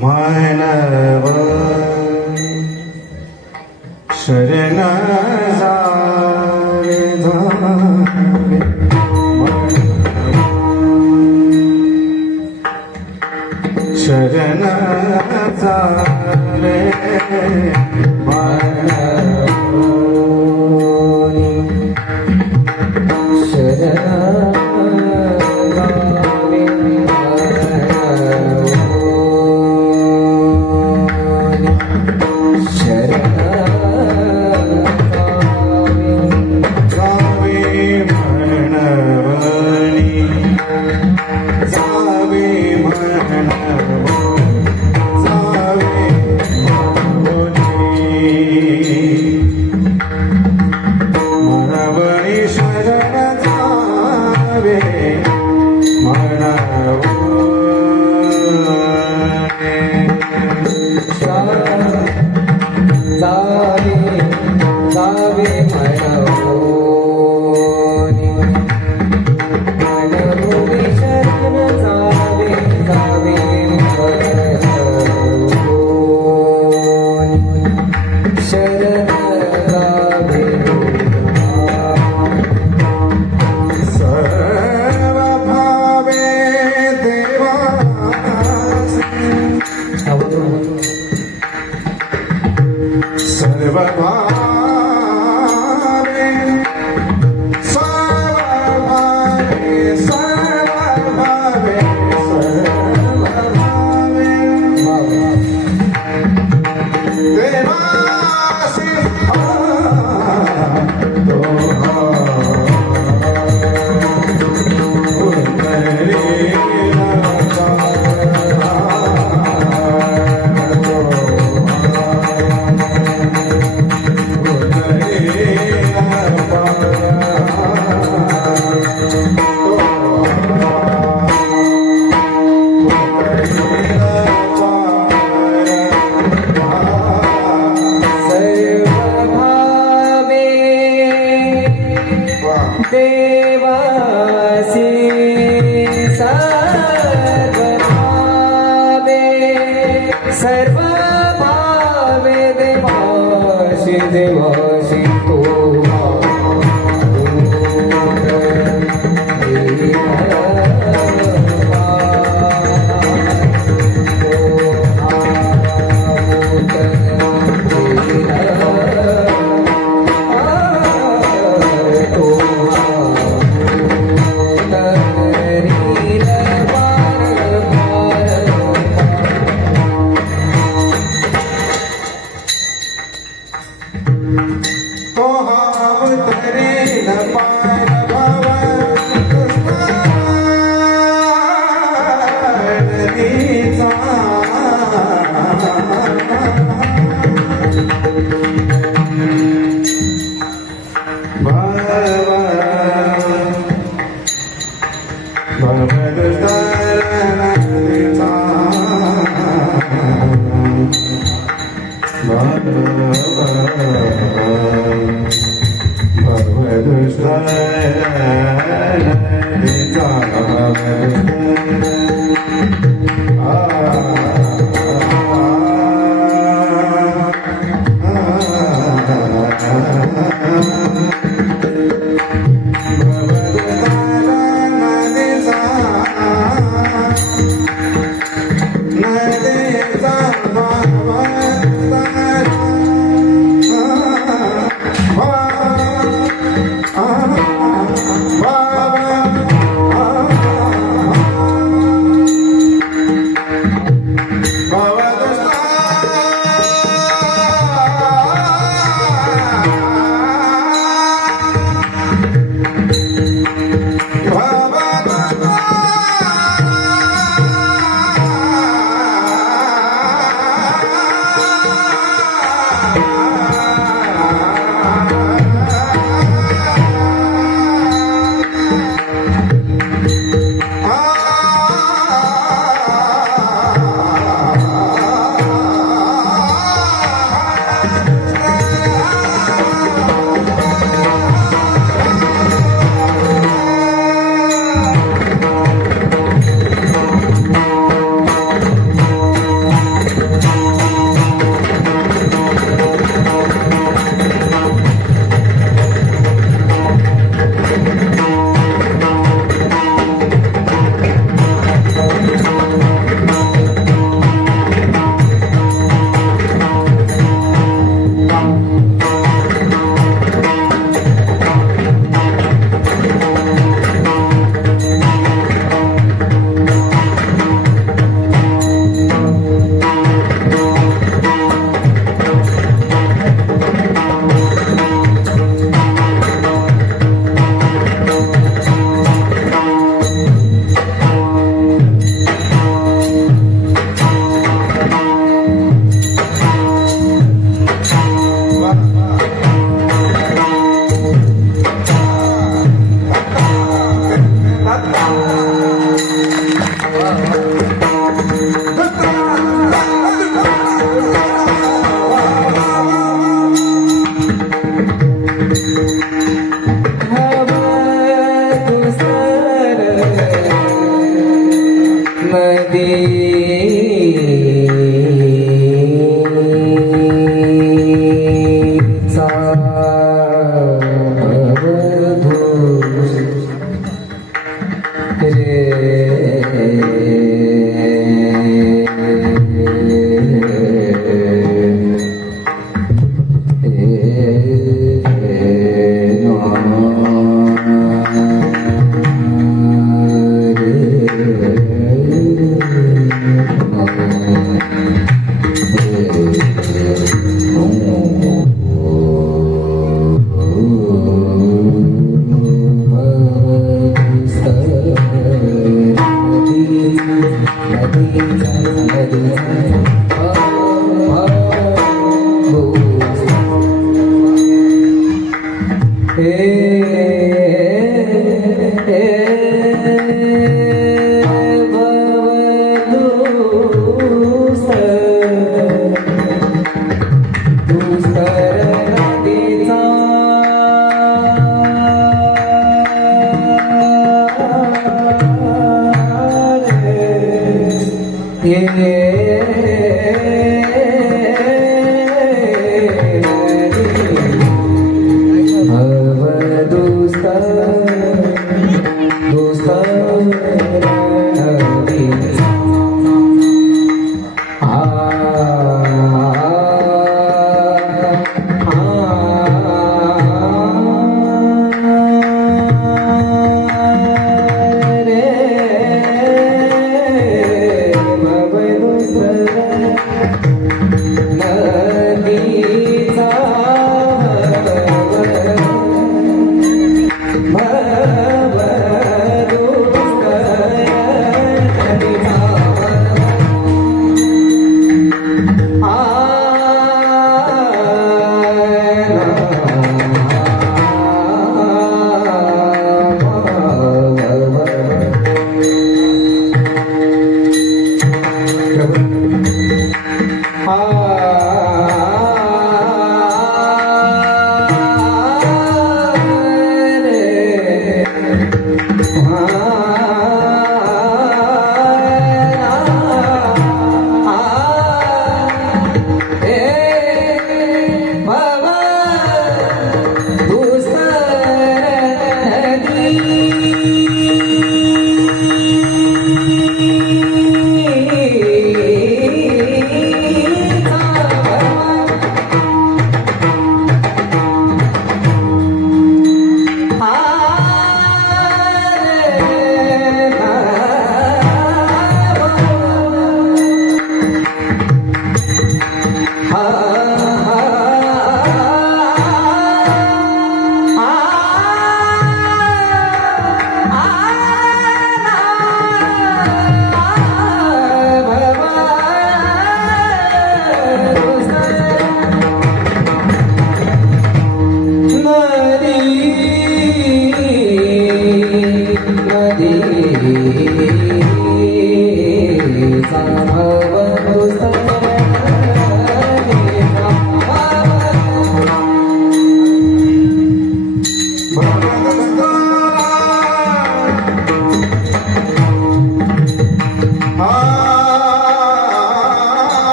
मानव शरण जावे शरण जावे हे दुस्तर नदीचा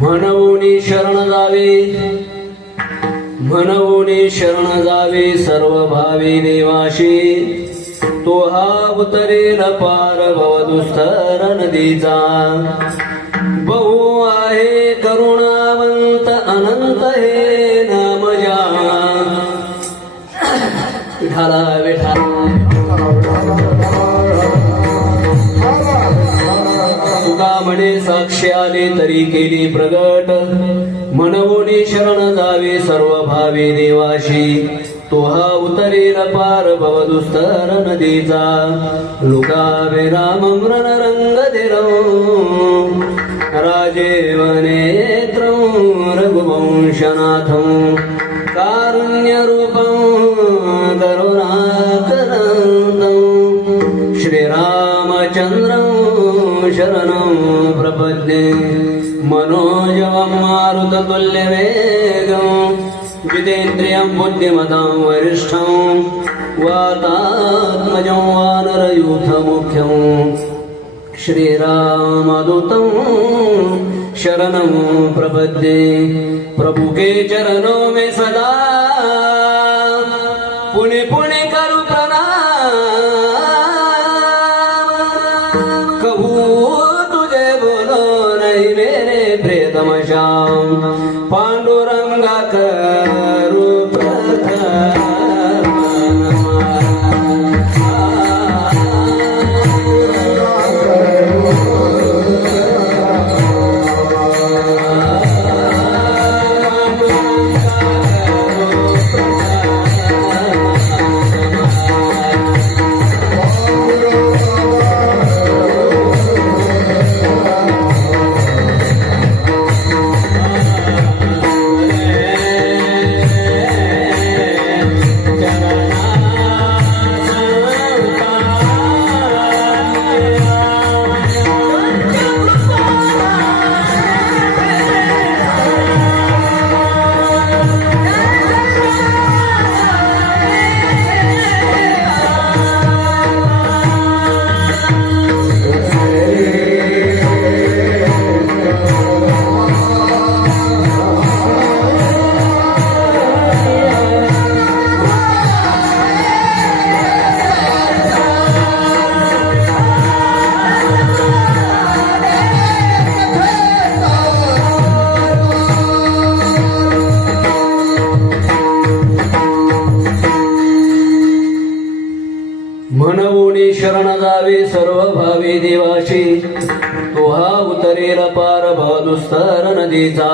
म्हणून शरण जावे सर्व भावी देवाशी तो हा उतरेल पार भवदुस्तर नदीचा बहु आहे करुणावंत अनंत हे नाम जा विठाला विठाला तुका म्हणे साक्षी आले तरी केली प्रगट म्हणून शरण जावे सर्व भावी देवाशी तो हा उतरेल पार भवदुस्तर नदीचा लुकावे राम मृण रंग राजेव नेत्रं रघुवंशनाथं कारुण्यरूपं करुणाकरन्दं श्रीरामचन्द्रं शरणं प्रपद्ये मनोजवं मारुततुल्यवेगं जितेन्द्रियं बुद्धिमतां वरिष्ठं वातात्मजं वानरयूथमुख्यं श्रीरामदूतं शरणं प्रपद्ये प्रभु के चरणों में सदा पुण्य पुण्य करू प्रणाम कहूँ तुझे बोलो नहीं मेरे प्रियतम श्याम पांडुरंगा करू म्हणून शरण जावे सर्व भावी देवाशी तो हा उतरेल पार भवदुस्तर नदीचा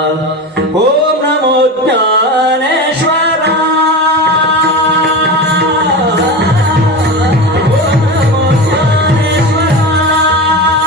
ओम नमो ज्ञानेश्वरा ओम नमो ज्ञानेश्वरा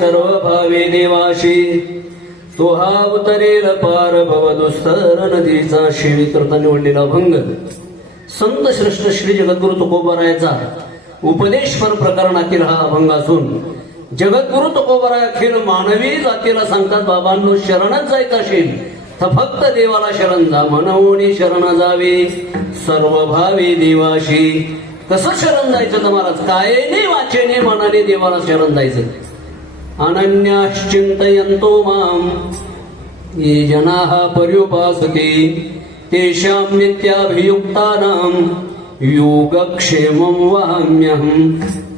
सर्व भावी देवाशी तो हा उतरेल पार भवदुस्तर नदीचा शिवीकृत निवडलेला अभंग संत श्रेष्ठ श्री जगद्गुरु तुकोबारायाचा उपदेशपर प्रकरणातील हा अभंग असून जगद्गुरु तुकोबाराय अखिल मानवी जातीला सांगतात बाबांनो शरणच जायचं असेल तर फक्त देवाला शरण जा म्हणून शरण जावे सर्व भावी देवाशी कसं शरण जायचं तर महाराज कायेने वाचेने मनाने देवाला शरण जायचं अनन्याश्चिंतयन्तो मां ये जनाः पर्युपासते तेषां नित्याभियुक्तानां योगक्षेमं वहाम्यहं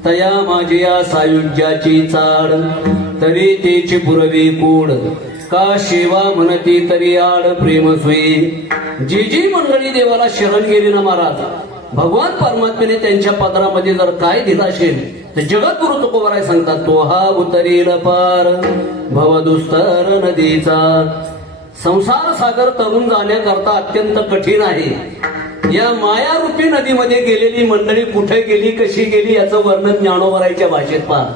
तया माझी या सायुज्याची चाड तरी तेची पुरवी कूड का शिवा म्हणती तरी आड प्रेम सोयी. जी जी मंडळी देवाला शरण गेली ना महाराज, भगवान परमात्म्याने त्यांच्या पदरामध्ये जर काय दिलं असेल तर जगद्गुरु तुकोबराय सांगतात, तो हा उतरील पार भवदुस्तर नदीचा. संसार सागर तरुण जाण्याकरता अत्यंत कठीण आहे. या मायारूपी नदीमध्ये गेलेली मंडळी कुठे गेली, कशी गेली, याचं वर्णन ज्ञानोबरायच्या भाषेत पहा.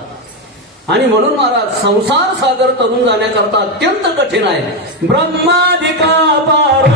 आणि म्हणून महाराज, संसार सागर तरुण जाण्याकरता अत्यंत कठीण आहे. ब्रह्मादिका पार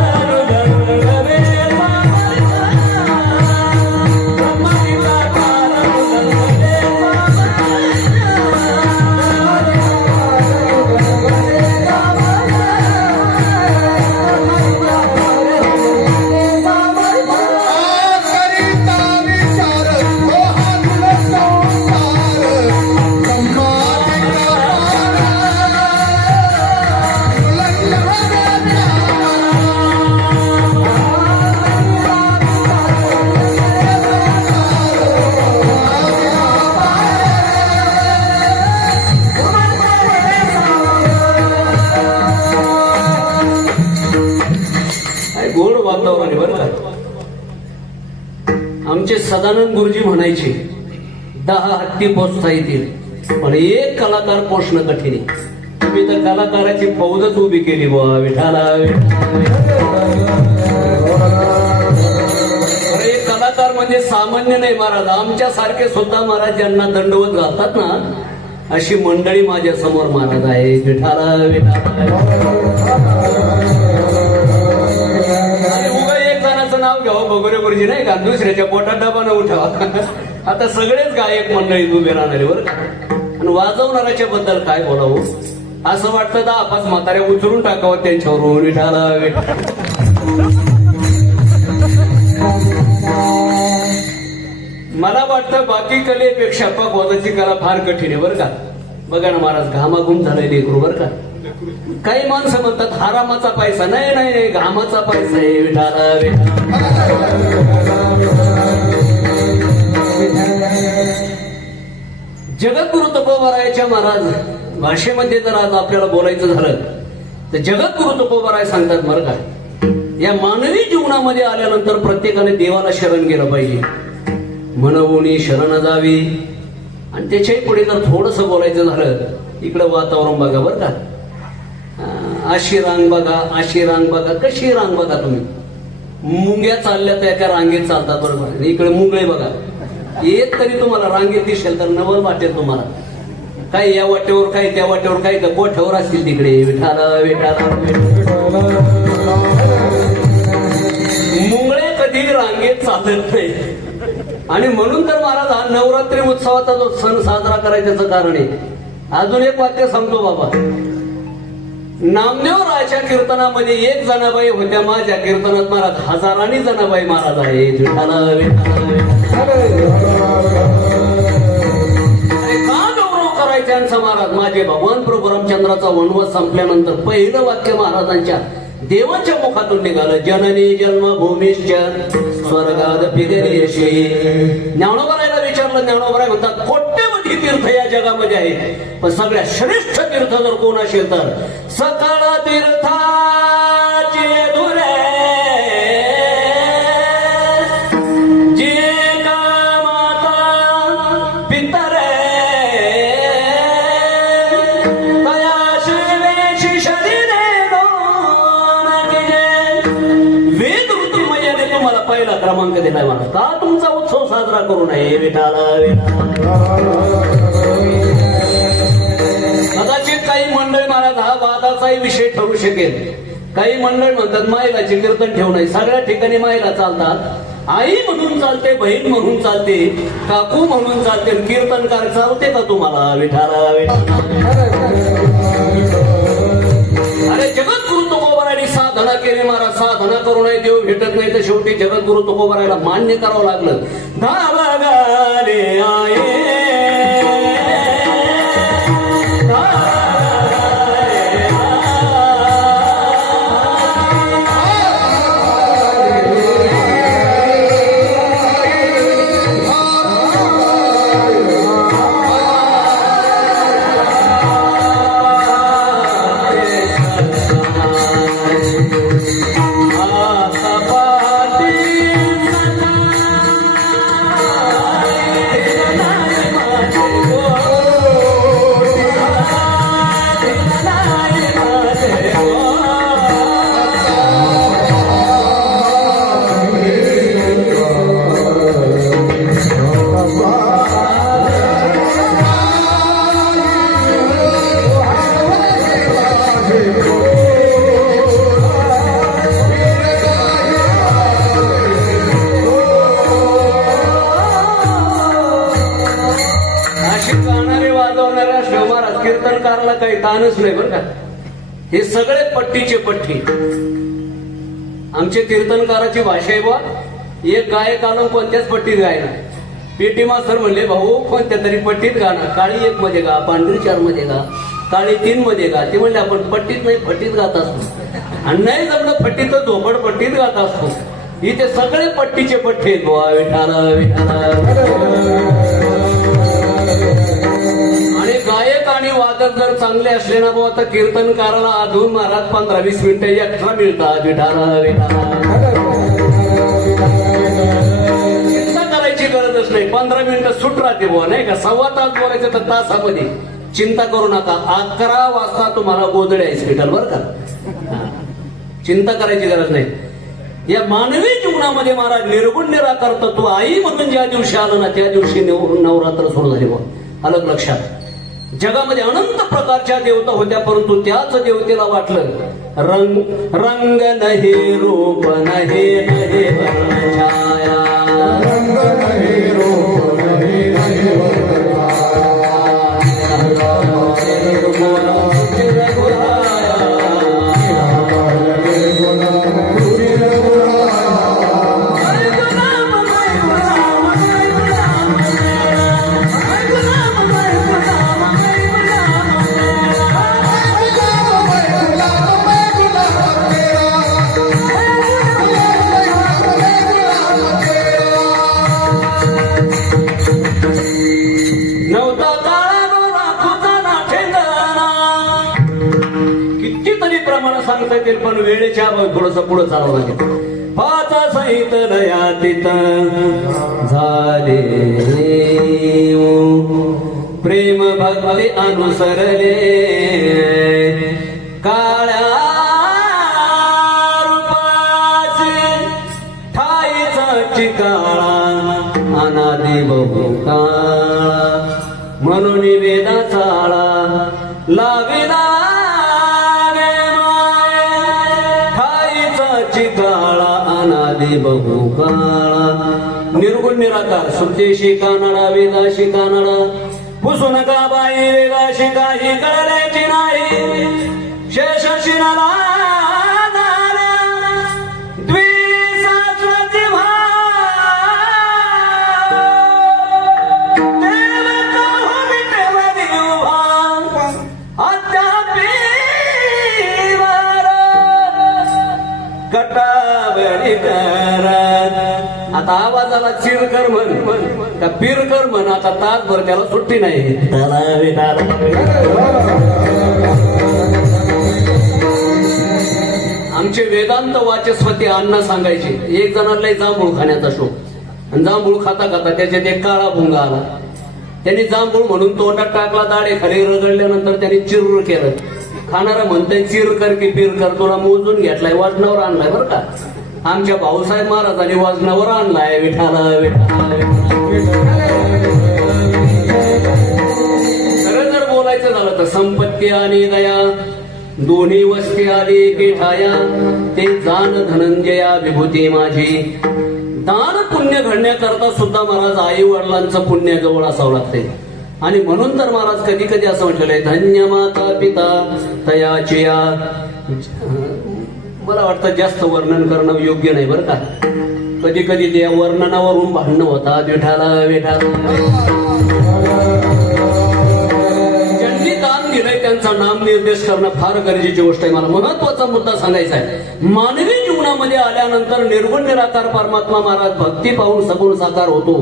गोड वातावरण आहे बरं का. आमचे सदानंद गुरुजी म्हणायचे, 10 हत्ती पोचता येतील पण एक कलाकार पोषणं कठीण आहे. तुम्ही तर कलाकाराची फौजच उभी केली बुवा. विठाला एक कलाकार म्हणजे सामान्य नाही महाराज. आमच्या सारखे सुद्धा महाराज ज्यांना दंडवत घालतात ना, अशी मंडळी माझ्या समोर महाराज आहे. विठाला नाव घ्यावं बगोरे गुरुजी नाही का, दुसऱ्याच्या पोटात डबा न उठावा. आता सगळेच गायक मंडळी उभे राहणारे बरं का. आणि वाजवणाऱ्याच्या बद्दल काय बोलावं, असं वाटतं 10-5 म्हाताऱ्या उचलून टाकावं त्यांच्यावर. विठाला मला वाटतं बाकी कलेपेक्षा वाजाची कला फार कठीण आहे बरं का. बघा ना महाराज, घामाघूम झालंय लेकरू बरं का. काही माणसं म्हणतात हारामाचा पैसा, नाही नाही घामाचा पैसा आहे. विठाला जगद्गुरु तुकोबरायच्या महाराज भाषेमध्ये जर आज आपल्याला बोलायचं झालं तर जगद्गुरु तुकोबराय सांगतात बरं का, या मानवी जीवनामध्ये आल्यानंतर प्रत्येकाने देवाला शरण गेलं पाहिजे. म्हणून शरण जावी. आणि त्याच्याही पुढे जर थोडस बोलायचं झालं, इकडं वातावरण बघा बरं का. अशी रांग बघा, अशी रांग बघा, कशी रांग बघा. तुम्ही मुंग्या चालल्या तर एका रांगेत चालतात बरोबर. इकडे मुंगळे बघा. एक तरी तुम्हाला रांगेत दिसेल तर नवल वाटेल तुम्हाला. काही या वाटेवर, काही त्या वाटेवर, काही त्या कोठ्यावर असतील तिकडे. विठाला मुंगळे कधी रांगेत चालत नाही. आणि म्हणून तर महाराज हा नवरात्री उत्सवाचा जो सण साजरा करायचं कारण आहे. अजून एक वाक्य सांगतो बाबा. नामदेव रायच्या कीर्तनामध्ये 1 जनाबाई होत्या, माझ्या कीर्तनात महाराज हजारांनी जनाबाई महाराज आहे. का गौरव करायचा महाराज. माझे भगवान प्रभू रामचंद्राचा वनवास संपल्यानंतर पहिलं वाक्य महाराजांच्या देवाच्या मुखातून निघालं, जननी जन्मभूमीश्च स्वर्गाद पिगरेशी. ज्ञानोबरायला विचारलं, ज्ञानोबराय म्हणतात कोट्यवधी तीर्थ या जगामध्ये आहे, पण सगळ्यात श्रेष्ठ तीर्थ जर कोण असेल तर सकळ तीर्थाचे धुरे जे का माता पितरे तया शिवेशी शरीरे वेद ऋतुमयाने तुम्हाला पहिला क्रमांक दिलाय. मला का तुमचा उत्सव साजरा करू नये. विठाला कदाचित काही मंडळ महाराज हा वादाचाही विषय ठरू शकेल. काही मंडळ म्हणतात मायलाचे कीर्तन ठेवू नये. सगळ्या ठिकाणी मायला चालतात. आई म्हणून चालते, बहीण म्हणून चालते, काकू म्हणून चालते. कीर्तनकार चालते का तुम्हाला. विठाला अरे जगद्गुरु तुकोबरायांनी साधना केली महाराज. साधना करू नये, देव भेटत नाही. तर शेवटी जगद्गुरु तुकोबरायाला मान्य करावं लागलं. धावगाले आये ताणच नाही बरं का. हे सगळे पट्टीचे पट्टी. आमचे कीर्तनकाराची भाषा आहे बा, एक गायक आलं कोणत्याच पट्टीत गायना. पेटी मास्तर म्हणले भाऊ कोणत्या तरी पट्टीत गाणं, काळी 1 मध्ये गा, पांढरी 4 मध्ये गा, काळी 3 मध्ये गा. ते म्हणले आपण पट्टीत नाही फट्टीत गात असतो, आणि नाही जमलं फट्टीत तर झोपड पट्टीत गात असतो. इथे सगळे पट्टीचे पट्टे आहेत बुवा. विठाला विठाला. आणि गायक आणि वादक जर चांगले असले ना बुवा तर कीर्तनकाराला अधून महाराज 15-20 मिनिटं एक्स्ट्रा मिळतात. विठाला विठाला. चिंता करायची गरजच नाही, 15 मिनिटं सुट राहते बुवा, नाही का. 1.25 तास बोलायचं तर तासामध्ये. चिंता करू नका, 11 वाजता तुम्हाला गोधड्या हॉस्पिटल बरं का. चिंता करायची गरज नाही. या मानवी जीवनामध्ये महाराज निर्गुण निराकार तत्व आई म्हणून ज्या दिवशी आलं ना त्या दिवशी नवरात्र सुरू झाली बुवा. अलग लक्षात. जगामध्ये अनंत प्रकारच्या देवता होत्या, परंतु त्याच देवतेला वाटलं रंग रंग नहे रूप नहे नहे वर्णछाया. रंग नाही रूप नाही नाही सांगता येतील पण वेळेच्या थोडस पुढे चालवं लागेल. 5 सहित लयातीत झाले प्रेम भक्ती अनुसरले काळ्या रूपाचे ठाईचा चिकाळा अनादि बहुकाळा म्हणून वेदाचा आळा लाविला काळा अनादि बहुकाळा. निर्गुण निराकार सुदेशी कानडा वेदाशी कानडा पुसून का बाई वेदाशी काही कळल्याची नाही. शेष शिराला द्विसहस्राची आता आवाजाला चिरकर म्हण का पीरकर म्हण, आता तासभर त्याला सुट्टी नाही. आमचे वेदांत वाचस्पती अण्णा सांगायचे एक जणाला जांभूळ खाण्याचा शोक, आणि जांभूळ खाता खाता त्याच्यात एक काळा भुंगा आला. त्यांनी जांभूळ म्हणून तोंडात टाकला, दाढे खाली रगडल्यानंतर त्यांनी चिर केलं. खाणारा म्हणतोय चिरकर की पीरकर, तुला मोजून घेतलाय, वजनावर आणलाय बरं का. आमच्या भाऊसाहेब महाराजांनी वजनावर आणलाय. विठाला खरं जर बोलायचं झालं तर संपत्ती आणि दया दोन्ही वस्ती आली की ठाया. ते जाण धनंजया विभूती माझी. दान पुण्य घडण्याकरता सुद्धा महाराज आई वडिलांचं पुण्य जवळ असावं लागतंय. आणि म्हणून तर महाराज कधी कधी असं म्हटलेलं आहे धन्य माता पिता तयाची. मला वाटतं जास्त वर्णन करणं योग्य नाही बरं का. कधी कधी त्या वर्णनावरून भांडणं होतात. विठाला विठाला. ज्यांनी दान दिलंय त्यांचा नाम निर्देश करणं फार गरजेची गोष्ट आहे. मला महत्वाचा मुद्दा सांगायचा आहे. मानवी जीवनामध्ये आल्यानंतर निर्गुण निराकार परमात्मा महाराज भक्ती पाहून सगुण साकार होतो,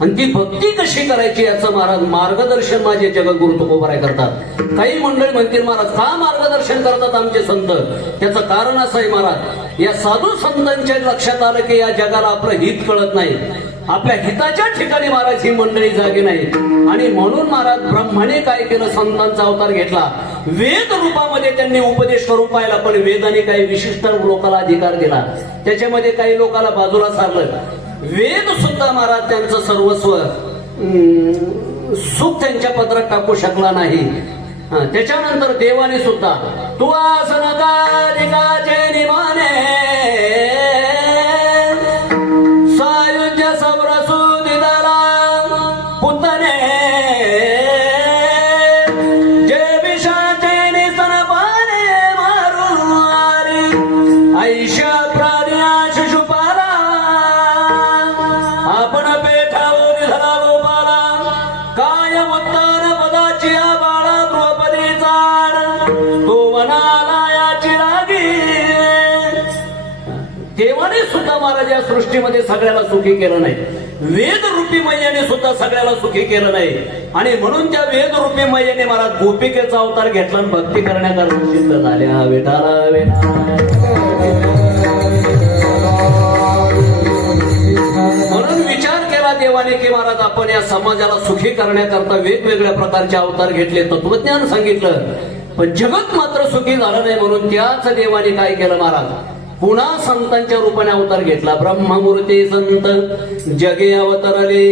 आणि ती भक्ती कशी करायची याचं महाराज मार्गदर्शन माझे जगद्गुरु तुकोबाराय करतात. काही मंडळी म्हणतील महाराज का मार्गदर्शन करतात आमचे संत, त्याचं कारण असं आहे महाराज, या साधू संतांच्या लक्षात आलं की या जगाला आपलं हित कळत नाही, आपल्या हिताच्या ठिकाणी महाराज ही मंडळी जागी नाही. आणि म्हणून महाराज ब्रह्माने काय केलं, संतांचा अवतार घेतला. वेद रूपामध्ये त्यांनी उपदेश करून पाहिला, पण वेदाने काही विशिष्ट लोकांना अधिकार दिला, त्याच्यामध्ये काही लोकांना बाजूला सारलं. वेद सुद्धा महाराज त्यांचं सर्वस्व सुख त्यांच्या पदरात टाकू शकला नाही. त्याच्यानंतर देवाने सुद्धा तू आसन कालिकाचे निमाने सायुज्य सौरसू दिदला पुतने जे विषाचे देवाने सुद्धा महाराज या सृष्टीमध्ये सगळ्याला सुखी केलं नाही. वेद रूपी मैयाने सुद्धा सगळ्याला सुखी केलं नाही. आणि म्हणून त्या वेद रूपी मैयाने महाराज गोपिकेचा अवतार घेतला आणि भक्ती करण्याकरता सिद्ध झाल्या. विठाला म्हणून विचार केला देवाने की महाराज आपण या समाजाला सुखी करण्याकरता वेगवेगळ्या प्रकारचे अवतार घेतले, तत्वज्ञान सांगितलं, पण जगत मात्र सुखी झालं नाही. म्हणून त्याच देवाने काय केलं महाराज, पुन्हा संतांच्या रूपाने अवतार घेतला. ब्रह्ममूर्ती संत जगे अवतरले,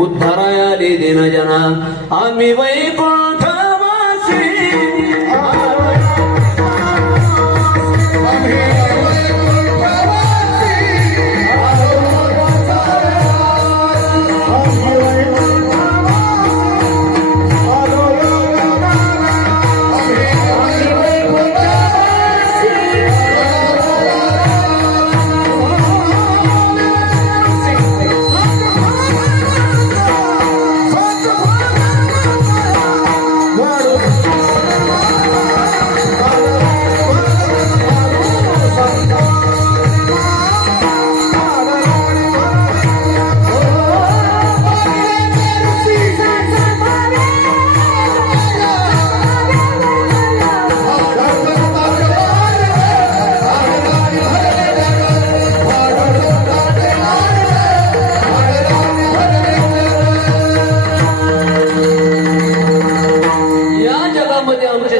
उद्धारायाले दिन जना, आम्ही वैकुंठवासी.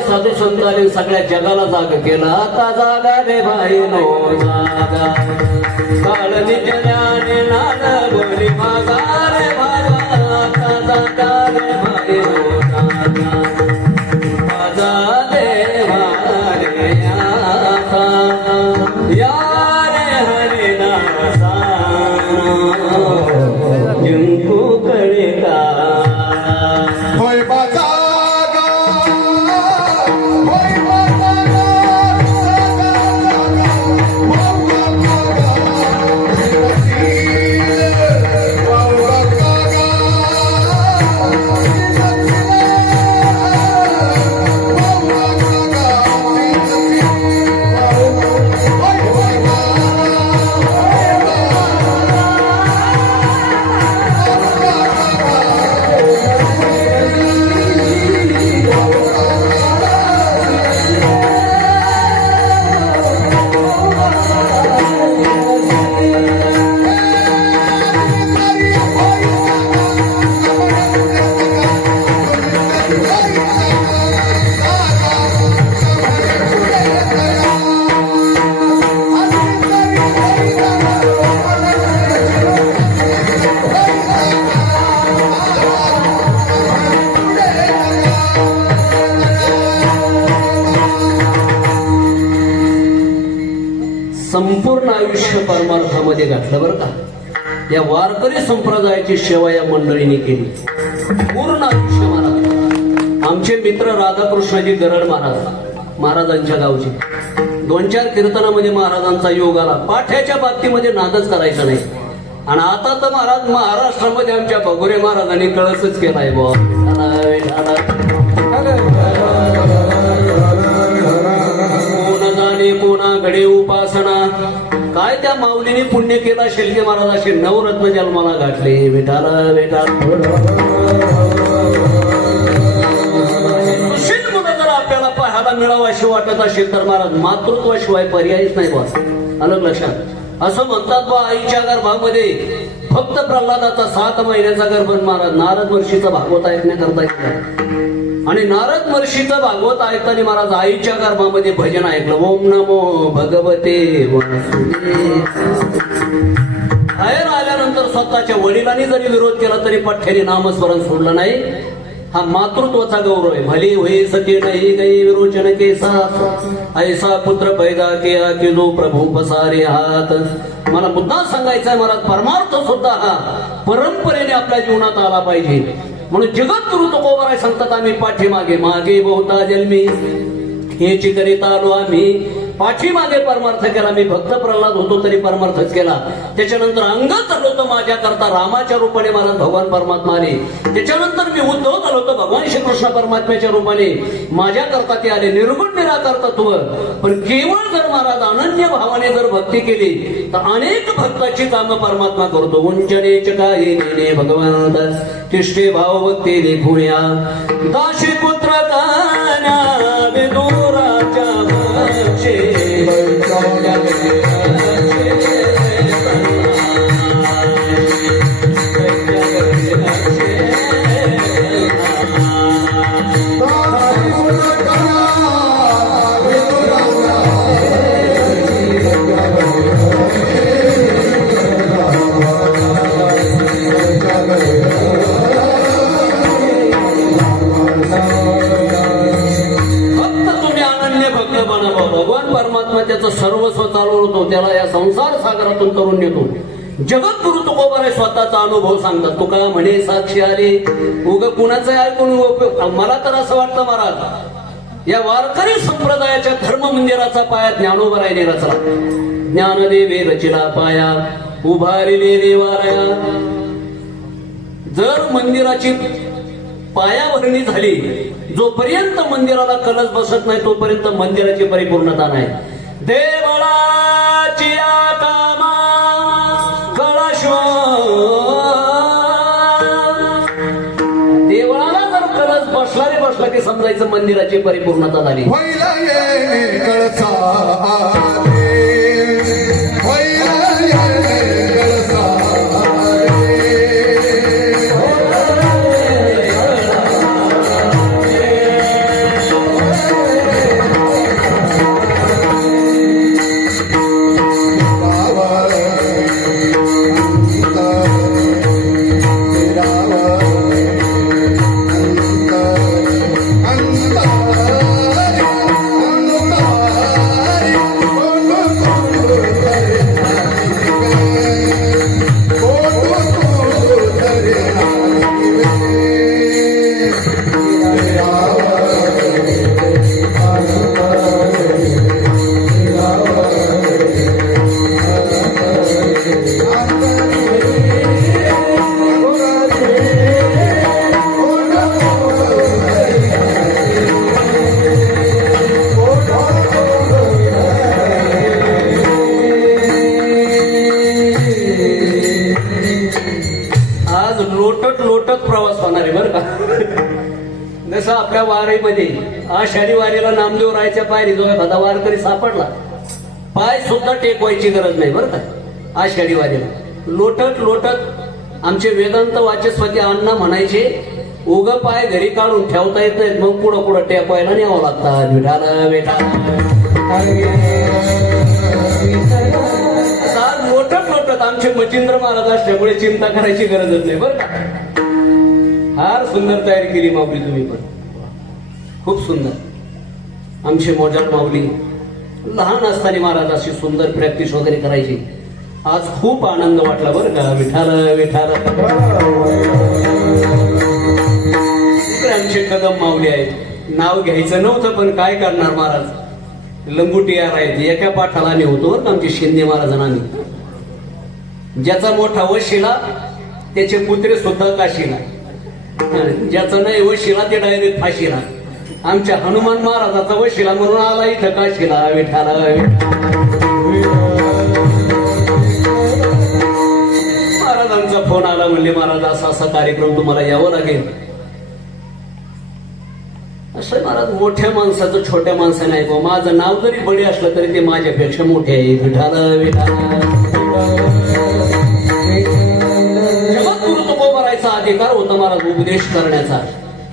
साधू संतांनी सगळ्या जगाला जाग केलं. आता जागा रे भाई नो जागा, काळ निजण्याने नाद बोली मागा रे भागा. आता जागा रे भाई नो जागा, माझा देवा रे आता या रे हरी नासा जिंकू कडे का. होय बाजा संपूर्ण आयुष्य परमार्थामध्ये घातलं बरं का. या वारकरी संप्रदायाची सेवा या मंडळीने केली पूर्ण आयुष्य. महाराज आमचे मित्र राधाकृष्णजी गरड महाराजांच्या गावचे 2-4 कीर्तनामध्ये महाराजांचा योग आला. पाठ्याच्या बाबतीमध्ये नादच करायचा नाही. आणि आता तर महाराज महाराष्ट्रामध्ये आमच्या भगुरे महाराजांनी कळसच केलाय बुवा. कोणा घडे उपासना, काय त्या माऊलीने पुण्य केला शेलके महाराज असे 9 रत्न जन्माला गाठले. विठाला सुशील मुलं जर आपल्याला पाहायला मिळावं अशी वाटत असेल तर महाराज मातृत्वाशिवाय पर्यायच नाही बा. अलग लक्षात असं म्हणतात बा, आईच्या गर्भामध्ये फक्त प्रल्हादाचा 7 महिन्याचा गर्भ महाराज नारद महर्षीचा भागवत ऐकण्याकरता येतात. आणि नारद महर्षीचं भागवत ऐकताना महाराज आईच्या गर्भामध्ये भजन ऐकलं. ओम नमो भगवते वासुदेवाय. बाहेर आल्यानंतर स्वतःच्या वडिलांनी जरी विरोध केला तरी पठ्ठ्याने नामस्मरण सोडलं नाही. हा मातृत्वाचा गौरव आहे. भले होय सके नाही गई विरोचन के साथ, ऐसा पुत्र पैदा किया की जो प्रभू पसारे हात. मला मुद्दा सांगायचा आहे महाराज, परमार्थ सुद्धा हा परंपरेने आपल्या जीवनात आला पाहिजे. म्हणून जगद्गुरु तुकोबाराय सांगतात, आम्ही पाठीमागे मागे बहुता जन्मी हेची करीत आलो आम्ही, पाठीमागे परमार्थ केला. मी भक्त प्रल्हाद होतो तरी परमार्थच केला. त्याच्यानंतर अंगत आलो होतो माझ्या करता रामाच्या रूपाने मला भगवान परमात्मा आले. त्याच्यानंतर मी उद्धव झालो होतो भगवान श्रीकृष्ण परमात्म्याच्या रूपाने माझ्या करता ते आले. निर्गुण निराकार तत्व. पण केवळ जर महाराज अनन्य भावाने जर भक्ती केली तर अनेक भक्ताची कामं परमात्मा करतो. उंचनेच काही नेने भगवंत तिष्ठे भाव भक्ती देखुया दाशी पुत्र कान्या विदुराच्या वक्षे. भगवान परमात्मा त्याचं सर्वस्व चालवतो. त्याला या संसार सागरातून करून नेतो. जगद्गुरु तुकोबाराय स्वतःचा अनुभव सांगतात. तुका म्हणे साक्षी आले. उग कुणाचं ऐकून उपयोग. मला तर असं वाटतं महाराज या वारकरी संप्रदायाच्या धर्म मंदिराचा पाया ज्ञानोबरायने रचला. ज्ञानदेवे रचिला पाया उभारिले देवाराया. जर मंदिराची पायाभरणी झाली जोपर्यंत मंदिराला कलश बसत नाही तोपर्यंत मंदिराची परिपूर्णता नाही. देवळाची कामा कलश देवळाला जर कलश बसला की समजायचं मंदिराची परिपूर्णता झाली. जसं आपल्या वारीमध्ये आषाढी वारीला नामदेव रायच्या पायरी जो एखादा वारकरी सापडला पाय सुद्धा टेकवायची गरज नाही बरं का. आषाढी वारीला लोटत लोटत आमचे वेदांत वाचस्पती अण्णा म्हणायचे उग पाय घरी काढून ठेवता येत नाहीत मग पुढं पुढं टेकवायला न्यावं लागतात. विठाला लोटत लोटत आमचे मचिंद्र महाराज असल्यामुळे चिंता करायची गरजच नाही बरं का. फार सुंदर तयारी केली माऊली तुम्ही पण खूप सुंदर. आमचे मोजाट माऊली लहान असताना महाराज अशी सुंदर प्रॅक्टिस वगैरे करायची. आज खूप आनंद वाटला बरं का. विठाला विठाला. आमचे कदम माऊली आहेत. नाव घ्यायचं नव्हतं पण काय करणार महाराज. लंगुटियार आहेत. एका पाठाला आम्ही होतो बरं का आमचे शिंदे महाराजांना. आम्ही ज्याचा मोठा वशिला त्याचे पुत्रे सुद्धा काशीला. ज्याचा नाही वशिला ते डायरेक्ट फाशीला. आमच्या हनुमान महाराजाचा वशिला म्हणून आला इथं काशीला. विठाला महाराजांचा फोन आला म्हणले महाराज असा असा कार्यक्रम तुम्हाला यावं लागेल. असं महाराज मोठ्या माणसाचं छोट्या माणसाने ऐकवा. माझं नाव जरी बळी असलं तरी ते माझ्यापेक्षा मोठे आहे. विठाला विठाला. जगद्गुरु तुकोबारायचा अधिकार होता महाराज उपदेश करण्याचा.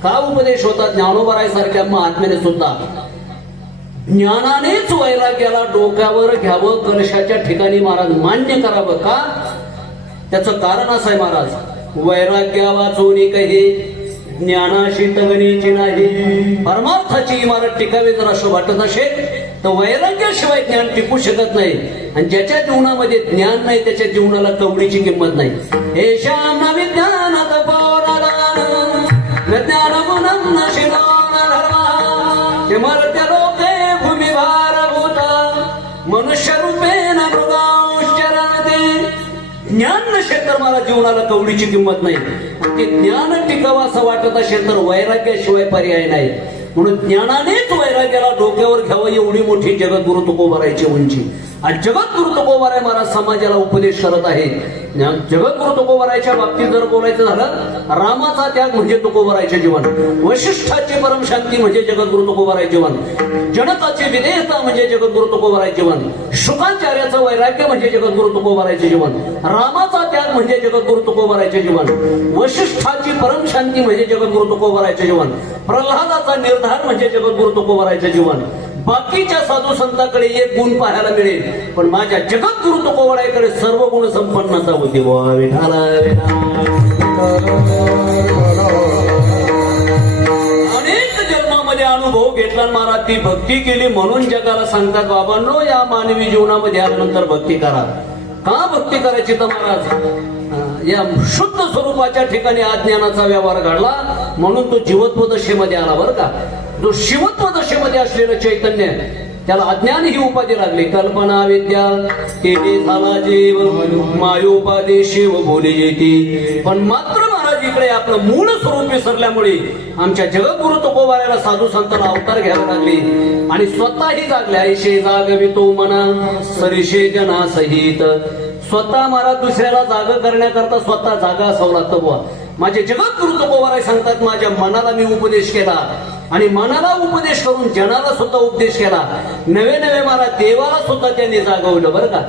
का उपदेश होता. ज्ञानोबाराय सारख्या महात्म्याने सुद्धा ज्ञानानेच वैराग्याला डोक्यावर घ्यावं कलशाच्या ठिकाणी महाराज मान्य करावं. का त्याचं कारण असं आहे महाराज वैराग्या वाचवणी काही ज्ञानाशी तगणीची नाही. परमार्थाची इमारत टिकावी जर असं वाटत असेल तर वैराग्याशिवाय ज्ञान टिकू शकत नाही. आणि ज्याच्या जीवनामध्ये ज्ञान नाही त्याच्या जीवनाला कवडीची किंमत नाही. हे श्याम विज्ञानात ज्ञान गुणम नशिनो धर्मा मरत्य लोके भूमी भारभूता मनुष्य रूपेण मृगांश्चरन्ति. ज्ञान नसेल तर मला जीवनाला कवडीची किंमत नाही. आणि ते ज्ञान टिकावं असं वाटत असेल तर वैराग्याशिवाय पर्याय नाही. म्हणून ज्ञानानेच वैराग्याला डोक्यावर घ्यावं एवढी मोठी जगद्गुरु तुकोबारायची उंची. आणि जगद्गुरु तुकोबाराय महाराज समाजाला उपदेश करत आहे. जगद्गुरु तुकोबारायच्या बाबतीत जर बोलायचं झालं, रामाचा त्याग म्हणजे तुकोबारायचे जीवन, वशिष्ठाची परमशांती म्हणजे जगद्गुरु तुकोबाराय जीवन, जनकाची विधेयता म्हणजे जगद्गुरु तुकोबाराय जीवन, शुकाचार्याचं वैराग्य म्हणजे जगद्गुरु तुकोबारायचे जीवन, रामाचा त्याग म्हणजे जगद्गुरु तुकोबारायचे जीवन, वशिष्ठाची परमशांती म्हणजे जगद्गुरु तुकोबारायचे जीवन, प्रल्हादाचा निर्धार म्हणजे जगद्गुरु तुकोबारायचे जीवन. बाकीच्या साधू संतांकडे एक गुण पाहायला मिळेल, पण माझ्या जगद्गुरु तुकोबारायकडे सर्व गुण संपन्नता होती. अनेक जन्मामध्ये अनुभव घेतला महाराज, ती भक्ती केली म्हणून जगाला सांगतात, बाबांनो या मानवी जीवनामध्ये आल्यानंतर भक्ती करा. का भक्ती करायची तर महाराज या शुद्ध स्वरूपाच्या ठिकाणी अज्ञानाचा व्यवहार घडला म्हणून तो जीवत्व दशेमध्ये आला. बरं का, जो शिवत्व दशेमध्ये असलेलं चैतन्य त्याला अज्ञान ही उपाधी लागली. कल्पना विद्या तेथे झाला जीव, मायोपाधी शिव बोली येते. पण मात्र महाराज इकडे आपलं मूळ स्वरूप विसरल्यामुळे आमच्या जगद्गुरु तुकोबारायला साधू संतांना अवतार घ्यायला लागले आणि स्वतःही जागले. ऐशे जागवितो मना सरिषे जना सहित. स्वतः महाराज दुसऱ्याला जाग करण्याकरता स्वतः जागा असावं लागतं. बुवा माझे जगद्गुरु तुकोबाराय सांगतात, माझ्या मनाला मी उपदेश केला आणि मनाला उपदेश करून जनाला सुद्धा उपदेश केला. नवे नवे महाराज देवाला सुद्धा त्यांनी जागवलं. बरं का,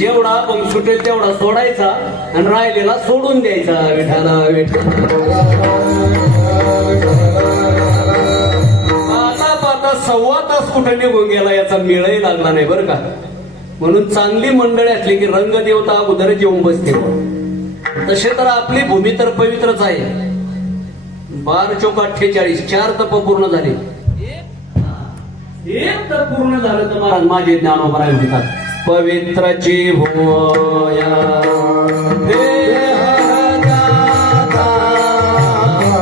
जेवढा पण सुटेल तेवढा सोडायचा आणि राहिलेला सोडून द्यायचा. विठाला आता पाहता 1.25 तास कुठे निघून गेला याचा मेळही लागला नाही. बरं का, म्हणून चांगली मंडळी असली की रंगदेवता अगोदर जेवून बसते. तसे तर आपली भूमी तर पवित्रच आहे. 12 चोक 48 4 तप पूर्ण झाले. एक तप पूर्ण झालं तर महाराज माझे ज्ञानोबराय म्हणतात, पवित्राची भूया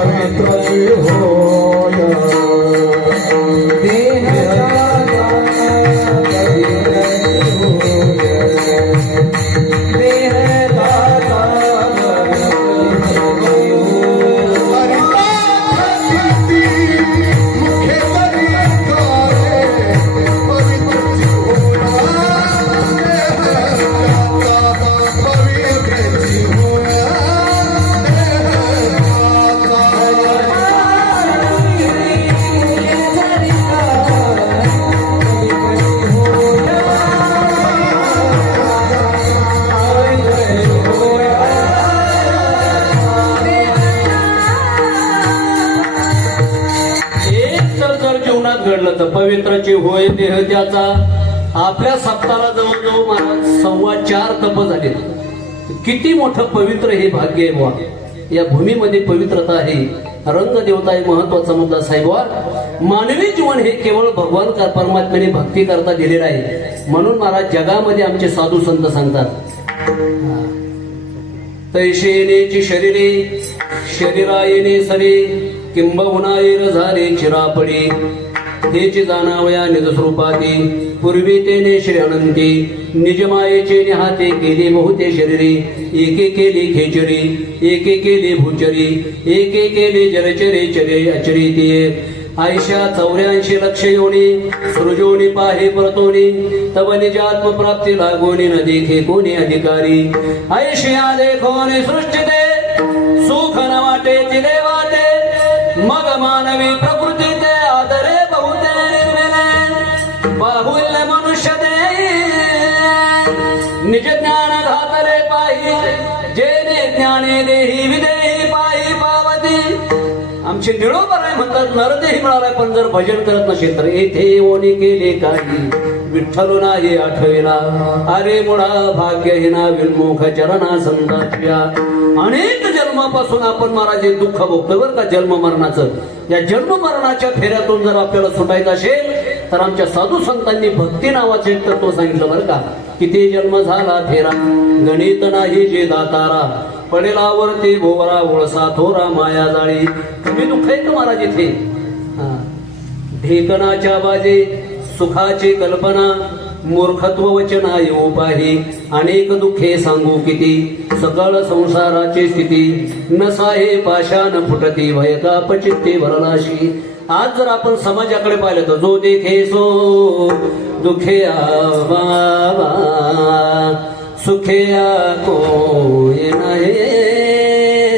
पवित्राची होय घडलं तर पवित्राची होय देह त्याचा. आपल्या सप्ताहाला जवळजवळ महाराज 4.25 तप झाले. किती मोठं पवित्र हे भाग्य आहे बुवा. या भूमीमध्ये पवित्रता आहे, रंगदेवता आहे. महत्वाचा मुद्दा साहेबवा, मानवी जीवन हे केवळ भगवान परमात्म्याने भक्ती करता दिलेलं आहे. म्हणून महाराज जगामध्ये आमचे साधू संत सांगतात, तैशे येण्याची शरीरे शरीरा येणे सरे किंबहुना येर झाले चिरापडी. हेची जाणावया निजस्वरूपाती पूर्वी तेने श्री अनंती निजमायेचे निहाते केली बहुते शरीरी एके केली खेचरी एके केली भूचरी एके केली जलचरे चरे अचरितीये आयशा 84 लक्ष योनी सृजोनी पाहे परतोनी तब निजात्म प्राप्ती लागोनी न देखे कोणी अधिकारी आयशिया देखोनी सृष्टीते सुख न वाटे तिले वाटे मग मानवी प्रकृती ते आदरे बहुते निर्मिले बाहुल्य मनुष्य दे निज ज्ञान घातले पाहि जेने ज्ञाने देही विदेही पाहि पावती आमचे निरोबर आहे म्हणतात नरदेही मिळालाय पण जर भजन करत नसेल तर येथे ओनी केले काही विठ्ठल नाही आठवेला अरे मुळा भाग्यहीना विन्मुख चरणा संदाच्या अनेक जन्मापासून आपण महाराज हे दुःख भोगतोय बरं का जन्म मरणाचं या जन्म मरणाच्या फेऱ्यातून जर आपल्याला सुटायचं असेल तर आमच्या साधू संतांनी भक्ती नावाचे एक तत्व सांगितलं बरं का किती जन्म झाला फेरा गणित नाही जे दातारा पडेलावरती भोवरा वळसा थोरा माया जाळी कमी दुःख आहे महाराज इथे ढेकणाच्या बाजे सुखाची कल्पना मूर्खत्व वचना येऊ पाही अनेक दुःखे सांगू किती सकळ संसाराची स्थिती नसाहे पाशान फुटती भयका पचित्ते भरलाशी आज जर आपण समाजाकडे पाहिलं तर जो देखे सो दुखे बाबा सुखिया कोई नाही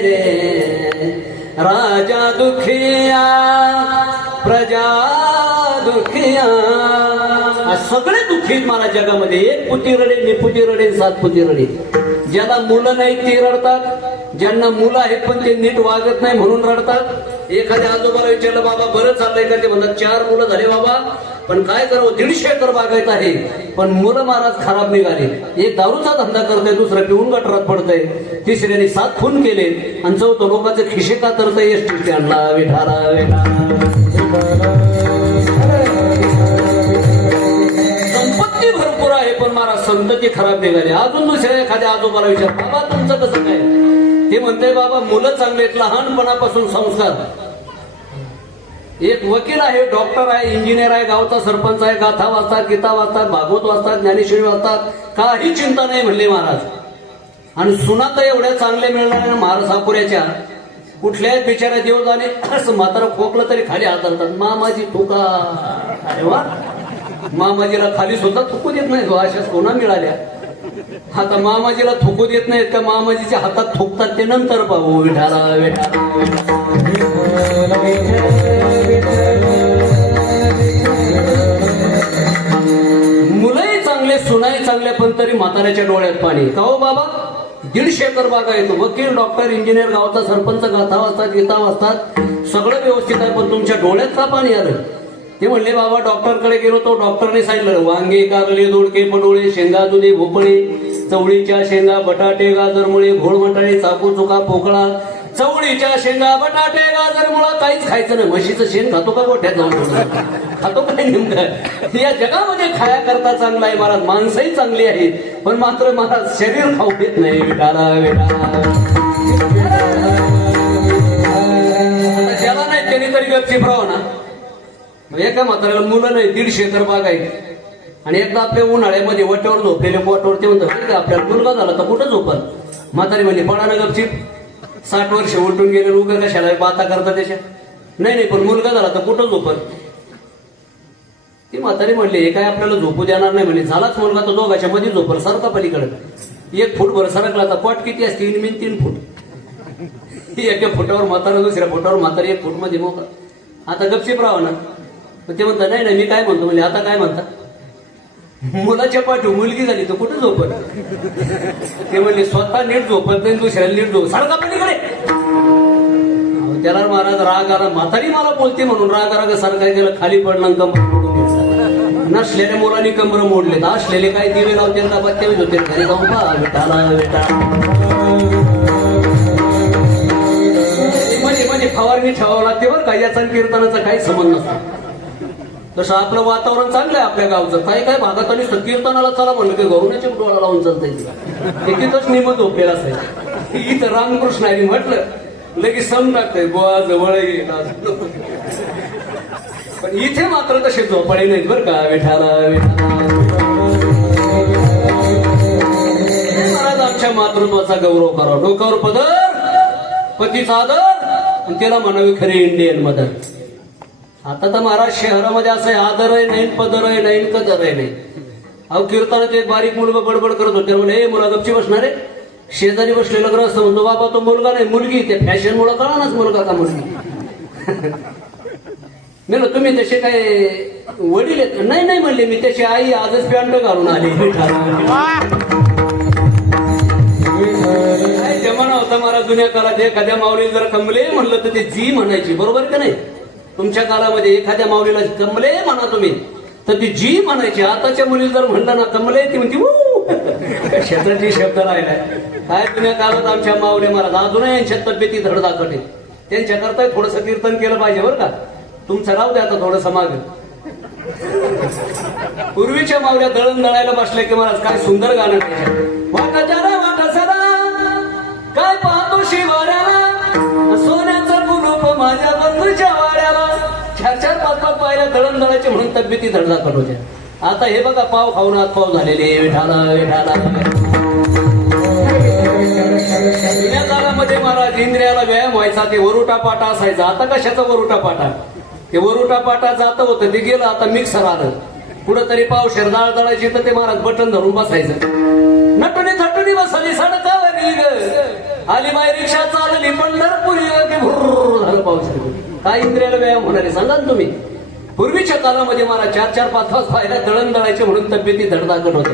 रे राजा दुखिया प्रजा दुखिया सगळे दुःखी मला जगामध्ये एक पुती रडे निपुती रडे 7 पुती रडे ज्याला मुलं नाही ते रडतात ज्यांना मुलं आहेत पण ते नीट वागत नाही म्हणून रडतात एखाद्या आजोबाला विचारलं बाबा बरं चाललंय का ते म्हणतात 4 मुलं झाले बाबा पण काय करावं 150 एकर बागायत आहे पण मुलं महाराज खराब निघाले एक दारूचा धंदा करतोय दुसरं पिऊन गटरात पडतंय तिसऱ्याने 7 खून केले आणि चौथं लोकांचे खिशे का करतोय एसटी स्टँडला विठाला संपत्ती भरपूर आहे पण महाराज संतती खराब निघाली अजून दुसऱ्या एखाद्या आजोबाला विचार बाबा तुमचं कसं काय ते म्हणते बाबा मुलं चांगले आहेत लहानपणापासून संस्कार एक वकील आहे डॉक्टर आहे इंजिनियर आहे गावचा सरपंच आहे गाथा वाचतात गीता वाचतात भागवत वाचतात ज्ञानेश्वरी वाचतात काही चिंता नाही म्हणले महाराज आणि सुना तर एवढ्या चांगल्या मिळणार महाराज सापुऱ्याच्या कुठल्याच बिचाऱ्या देव जाणे असं म्हातारा खोकलं तरी खाली हात धरतात मामाजी थुका अरे वा मामाजीला खाली सुद्धा थुकू देत नाही अशा सोना मिळाल्या आता मामाजीला थुकू देत नाहीत का मामाजीच्या हातात थुकतात ते नंतर पाहू विठाला मुलंही चांगले सुनाही चांगले पण तरी म्हाताऱ्याच्या डोळ्यात पाणी का हो बाबा 150 एकर बागा येतो वकील डॉक्टर इंजिनियर गावचा सरपंच गाथा वाचतात गीता वाचतात सगळं व्यवस्थित आहे पण तुमच्या डोळ्यात का पाणी आलं ते म्हणले बाबा डॉक्टरकडे गेलो तो डॉक्टरने सांगितलं वांगे कारले दोडके पडोळे शेंगा दुधी भोपळे चवळीच्या शेंगा बटाटे गाजर मुळे घोळ मटाळे चाकू चुका पोकळा चवळीच्या शेंगा बटाटे गाजर मुळा काहीच खायचं नाही म्हशीचं शेण खातो का गोठ्यात जाऊन खातो काय नेमकं या जगामध्ये खाया करता चांगला आहे महाराज माणसंही चांगली आहेत पण मात्र महाराज शरीर खाऊ देत नाही ज्याला नाही त्याने तरी गपचीप राहावं ना एका म्हाताऱ्याला मुलं नाही 150 एकर बाग आहे आणि एकदा आपल्या उन्हाळ्यामध्ये वट्यावर झोपलेले पोटावर ते म्हणतात आपल्याला मुलगा झाला तर कुठं झोपल म्हातारी म्हणजे पडा ना गपचीप 60 वर्ष उलटून गेले उगा कशाला बाता करता त्याच्या नाही पण मुलगा झाला तर कुठं झोपल ती म्हातारी म्हणली हे काय आपल्याला झोपू देणार नाही म्हणजे झालाच मुलगा तर दोघाच्या मध्ये झोपल सारखा पलीकडे 1 फूट भर सरकला तर पोट किती असते 3 फूट एका फुटावर म्हातारा दुसऱ्या फुटावर म्हातारी 1 फूट मध्ये मोका आता गपचीप राहा ना ते म्हणतात नाही मी काय म्हणतो म्हणजे आता काय म्हणता मुलाच्या पाठीवर मुलगी झाली तर कुठं झोपत ते म्हणले स्वतः नीट झोपत नाही दुसऱ्याला नीट झोप सारखा पलीकडे त्याला महाराज राग आला म्हातारी मला बोलते म्हणून राग राग सारखा त्याला खाली पडला कंबर मोडून नसलेल्या मुलांनी कंबर मोडले असलेले काय दिवे लावते का पत्ते होते घरी जाऊन पहा बेटा म्हणजे फवारणी ठेवावं लागते बरं का याचा कीर्तनाचा काही संबंध नसतो तसं आपलं वातावरण चांगलं आहे आपल्या गावचं काय भागात आणि कीर्तनाला चला म्हणलं की गौरण्याच्या डोळा लावून चालतंय तिथंच निम झोपलेला असेल इथं रामकृष्ण आहे म्हटलं लगेच सम टाकतंय बुवा जवळ पण इथे मात्र तसे झोपाळे नाहीत बरं का. विठाला महाराज आमच्या मातृत्वाचा गौरव करावा. डोक्यावर पदर, पतीचा आदर, आणि त्याला म्हणावी खरी इंडियन मदर. आता तर महाराज शहरामध्ये असं आहे, आदर आहे नाही, पदर आहे नाही, कदर आहे नाही. अहो कीर्तनात एक बारीक मुलगा बडबड करत होते, म्हणे हे मुला गपची बसणार आहे. शेजारी बसलेला ग्रस्त म्हणतो बाबा तो मुलगा नाही मुलगी. त्या फॅशन मुळे कळानाच मुलगा का मुलगी. नाही तुम्ही तसे काय वडील आहेत? नाही नाही म्हणले मी, त्याची आई आजच पॅन्ट घालून आली. काय जमाना होता महाराज जुन्या काळात. एखाद्या माऊलीला जर कमले म्हणलं तर ते जी म्हणायची, बरोबर का नाही. तुमच्या काळामध्ये एखाद्या माऊलीला कमले म्हणा तुम्ही तर ती जी म्हणायची. आताच्या मुलीला जर म्हणलं ना कमले ती म्हणती कशाचा शब्द राहिलाय. काय जुन्या काळात आमच्या माऊली महाराज अजूनही यांच्या तब्येती धडधाकट आहे. त्यांच्या करता थोडस कीर्तन केलं पाहिजे बरं का. तुमचं राहू द्या आता थोडस माग. पूर्वीच्या मावल्या दळण दळायला बसल्या की महाराज काय सुंदर गाणं वाटा जरा वाटा सरा काय पाहतो शिवाऱ्याला सोन्याचं कुलूप माझ्या बंधूच्या वाड्याला. 4-4, 5-5 पायऱ्या दळण दळायचे म्हणून तब्येती धडधाकट होत्या. आता हे बघा पाव खाऊन हात पाव झालेले. विठाला विठाला. जुन्या काळामध्ये महाराज इंद्रियाला व्यायाम व्हायचा, ते वरुटा पाटा असायचा. आता कशाचा वरुटा पाटा. ते वरुटा पाटा जात होतं ते गेलं. आता मिक्सर आलं. कुठंतरी पाव शेरदाळ दळायची तर ते महाराज बटन धरून बसायचं. नटुनी थटुनी बसली सडकावरी ग आली बाई रिक्षा चालली पंढरपुरी झालं पाऊस. काय इंद्रियाला व्यायाम होणार आहे सांगा तुम्ही. पूर्वीच्या काळामध्ये महाराज 4-4, 5-5 पायऱ्या दळण दळायचे म्हणून तब्येती धडधाकट होत्या.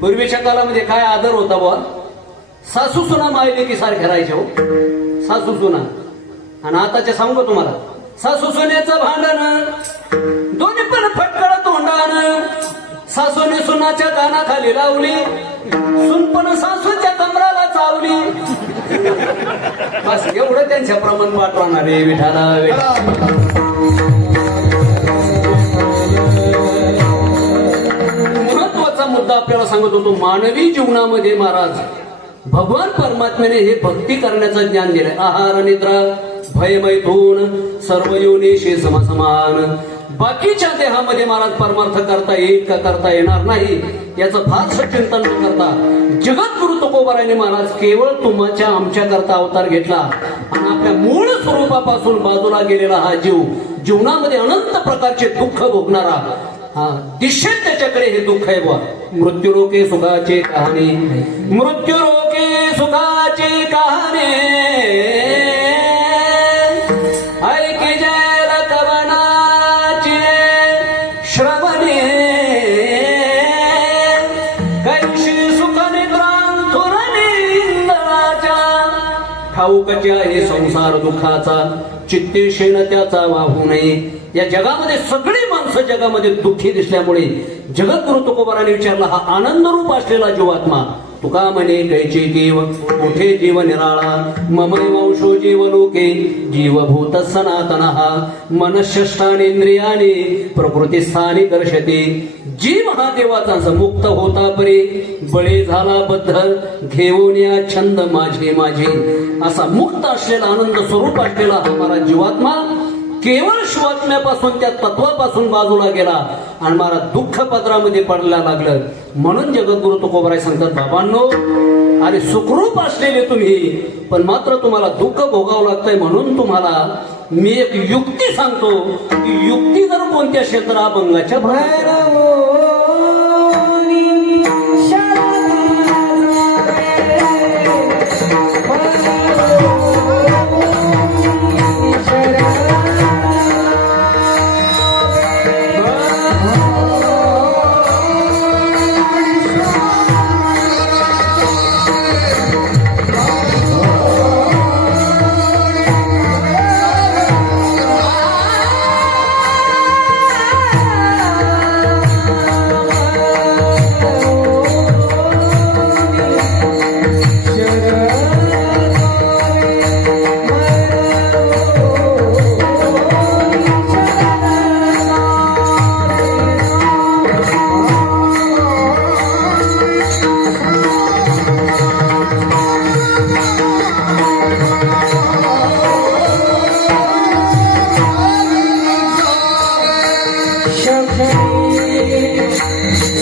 पूर्वीच्या काळामध्ये काय आदर होता बुवा. सासू सुना मायले की सारखे राहायचे हो. सासू सुना. आणि आताच्या सांगू तुम्हाला सासू सुनेचं भांडण दोन्ही पण फटकळ तोंडानं. सासूने सुनाच्या कानाखाली लावली, सुनपण सासूच्या कमराला चावली. बस एवढं त्यांच्या प्रमाण पाठवणार आहे. विठाला महत्वाचा मुद्दा आपल्याला सांगत होतो. मानवी जीवनामध्ये महाराज भगवान परमात्म्याने हे भक्ती करण्याचं ज्ञान दिलंय. आहार निद्रा भय मैथून सर्व योनीशी समसमान. बाकीच्या देहामध्ये महाराज परमार्थ करता येईल का करता येणार नाही याचं फारसं चिंतन न करता जगद्गुरु तुकोबारायांनी महाराज केवळ तुमच्या आमच्या करता अवतार घेतला आणि आपल्या मूळ स्वरूपापासून बाजूला गेलेला हा जीव जीवनामध्ये अनंत प्रकारचे दुःख भोगणारा दिशेत त्याच्याकडे हे दुःख आहे बुवा. मृत्यू रोके सुखाची कहाणी, मृत्यू रोके सुखाची कहाणी ऐकी जय कवनाची श्रवणे कैशी सुख निद्रांथुरनिंदनाच्या ठाऊकच्या हे संसार दुःखाचा चित्ते शेण त्याचा वाहू नये. या जगामध्ये सगळी माणसं जगामध्ये दुःखी दिसल्यामुळे जगद्गुरु तुकोबाराने विचारला हा आनंद रूप असलेला जीवात्मा तुका म्हणे कैची केव मोठे जीव निराळा ममै वंशो जीव लोके जीवभूत सनातनहा मनःष्ठानेंद्रियाने प्रकृतीस्थानी कर्षते. जीव हा देवाचा मुक्त होता परे बळे झाला बद्ध घेऊन या छंद माझे माझे. असा मुक्त असलेला आनंद स्वरूप असलेला हा महाराज जीवात्मा केवळ शिवात्म्यापासून त्या तत्वापासून बाजूला गेला आणि मला दुःख पदरामध्ये पडायला लागलं. म्हणून जगद्गुरु तुकोबाराय सांगतात बाबांनो अरे सुखरूप असलेले तुम्ही पण मात्र तुम्हाला दुःख भोगावं लागतंय. म्हणून तुम्हाला मी एक युक्ती सांगतो. युक्ती जर कोणत्या क्षेत्र अभंगाच्या बाहेर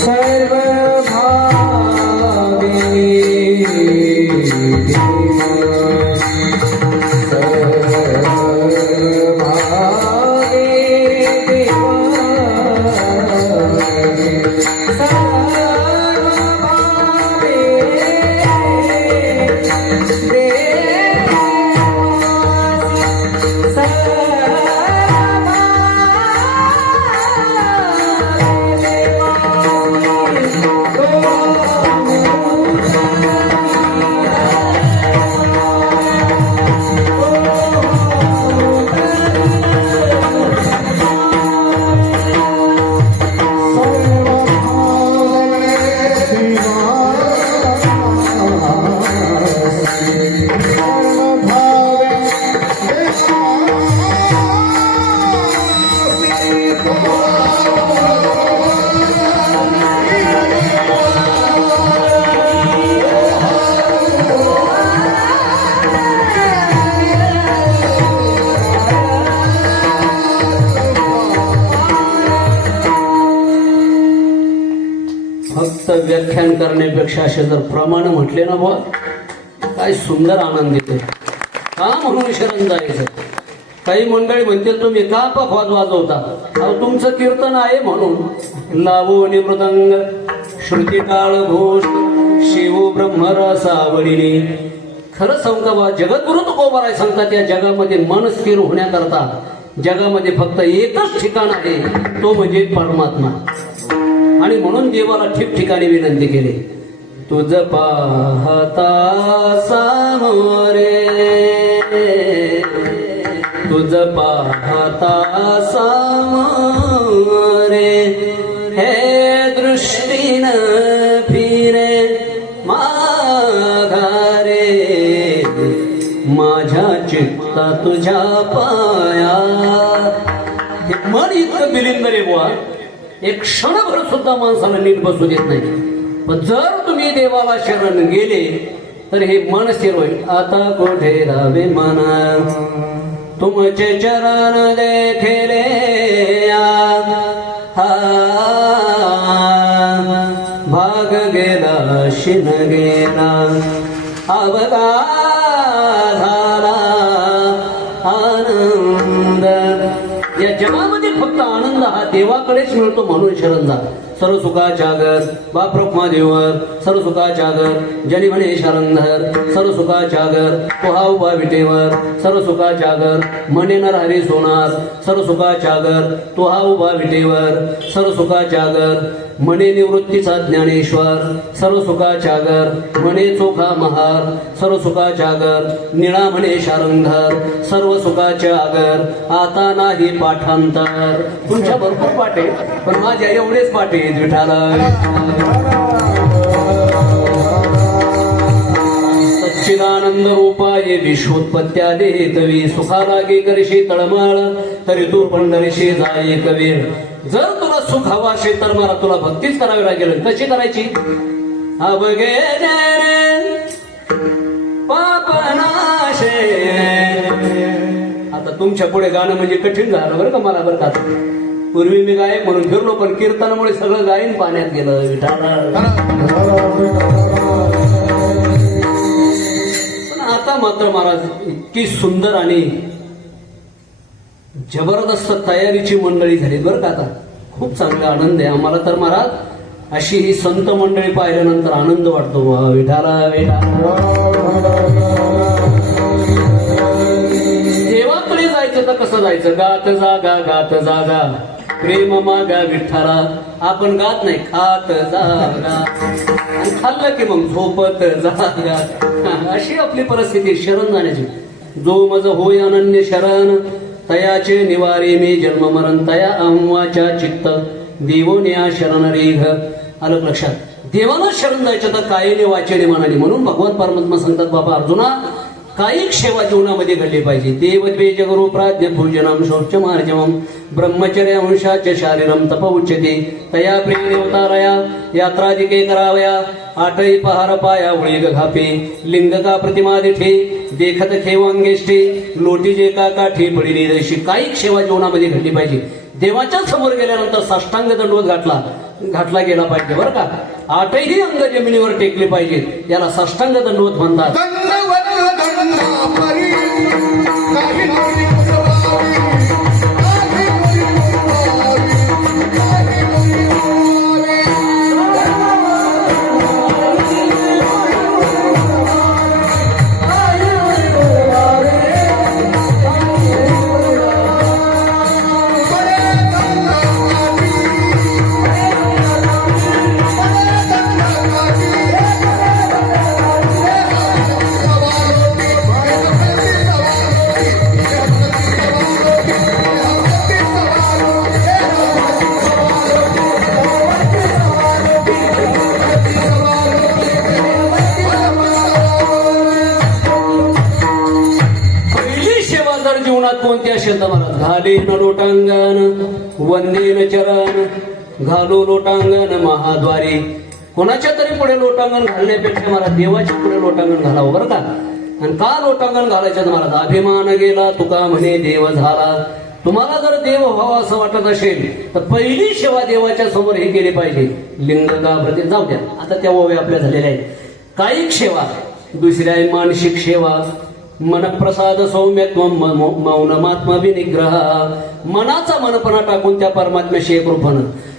सर्व फक्त व्याख्यान करण्यापेक्षा असे जर प्रमाण म्हटले ना बुवा, काय सुंदर आनंद येतो. का म्हणून शरण जायचं. काही मंडळी म्हणतील तुम्ही का पखवाज वाजवता. अहो तुमचं कीर्तन आहे म्हणून. लावोनी मृदंग श्रुती टाळ घोष शिव ब्रह्मरसावळीने. खरं सांगता बा, जगद्गुरु तुकोबाराय सांगतात या जगामध्ये मन स्थिर होण्याकरता जगामध्ये फक्त एकच ठिकाण आहे, तो म्हणजे परमात्मा. आणि म्हणून देवाला ठिकठिकाणी विनंती केली. तुझ पाहता सामोरे, तुझ पाहता सामोरे, हे दृष्टीन फिरे माघारे, माझ्या चित्ता तुझ्या पाया. हे मन इतकं बिलिंद रे बुवा, एक क्षणभर सुद्धा माणसाला नीट बसू देत नाही. पण जर तुम्ही देवाला शरण गेले तर हे मन स्थिर होईल. आता कोठे राहावे मन, तुमचे चरण देखले भाग गेला शिन गेला, अवगा झाला आनंद. या जगामध्ये फक्त आनंद हा देवाकडेच मिळतो म्हणून शरण जा. सर्व सुखा जागर बाप रुक्मा देवर, सर्व सुखा जागर जनी म्हणे शरणधर, सर्व सुखा जागर पोहा उभा विटेवर, सर्व सुखा जागर म्हणे नर हरी सोनार, सर्व सुखा जागर तोहा उभा विटेवर, सर्व सुखा जागर म्हणे निवृत्तीचा ज्ञानेश्वर, सर्व सुखा जागर म्हणे चोखा महार, सर्व सुखा जागर निळा म्हणे शारंगधर, सर्व सुखाचे आगर आता नाही पाठांतर. तुमच्या भरपूर पाठ आहे पण माझ्या एवढेच पाठ आहेत विठाला. सच्चिदानंद रूपाये विश्वोत्पत्त्यादे तवी, सुखा लागे करशी तळमळ तरी तू पंढरीशी जाये कवीर. जर तुला सुख हवा असेल तर मला तुला भक्तीच करावी लागेल. कशी करायची. अवघे पापनाशे. आता तुमच्या पुढे गाणं म्हणजे कठीण झालं बरं का मला बरं का. पूर्वी मी गायक म्हणून फिरलो पण कीर्तनामुळे सगळं गायन पाण्यात गेलं विठाला. पण आता मात्र महाराज इतकी सुंदर आणि जबरदस्त तयारीची मंडळी झाली बरं का. आता खूप चांगला आनंद आहे आम्हाला तर महाराज. अशी ही संत मंडळी पाहिल्यानंतर आनंद वाटतो. विठाला विठाला. देवाकडे जायचं तर कसं जायचं. गात जागा गात जागा प्रेम मागा विठ्ठला. आपण गात नाही खात जागा आणि खाल्लं की मग झोपत जागा. अशी आपली परिस्थिती शरण जाण्याची. जो मज होय अनन्य शरण तयाचे निवारे मी जन्म मरण, तया अहमवाच्या चित्त देवोन्या शरण रेघ. आलं लक्षात. देवाला शरण जायचं तर कायेने वाचेने मनाने. म्हणून भगवान परमात्मा सांगतात बाबा अर्जुना कायिक सेवा जीवनामध्ये घडली पाहिजे. देवद्वे जगरो प्राज्ञ भोजनम शौच मार्जवम ब्रह्मचर्य अंशाचे शारीरम तप उच्यते, तया प्रिय देवतारया यात्रादिके करावया, आठई पहार पाया उळीग घापे, लिंग का प्रतिमा दिठे देखत खेवांगेष्टे, लोटी जे का काठी पडिली. अशी कायिक सेवा जीवनामध्ये घडली पाहिजे. देवाच्या समोर गेल्यानंतर साष्टांग दंडवत घातला गेला पाहिजे बरं का. 8ही अंग जमिनीवर टेकले पाहिजेत, याला साष्टांग दंडवत म्हणतात. दंडवत दंडापरी काही नवरी मुलवावी, काही नवरी मुलवावी, काही नवरी जीवनात कोणती असेल तर मला घालीन लोटांगण वंदेन चरण घालू लोटांगण महाद्वारी. कोणाच्या तरी पुढे लोटांगण घालण्यापेक्षा मला देवाच्या पुढे लोटांगण घालावं बरं का. आणि का लोटांगण घालायचं मला अभिमान गेला तुका म्हणे देव झाला. तुम्हाला जर देव व्हावा असं वाटत असेल तर पहिली सेवा देवाच्या समोर हे केली पाहिजे. लिंग गाभ्रते जाऊ द्या, आता त्या ओव्या आपल्या झालेल्या आहेत. कायिक सेवा, दुसरी आहे मानसिक सेवा. मनप्रसाद सौम्यत्व मौनमात्म विनिग्रह. मनाचा मनपणा टाकून त्या परमात्म्याशी एकरूपण.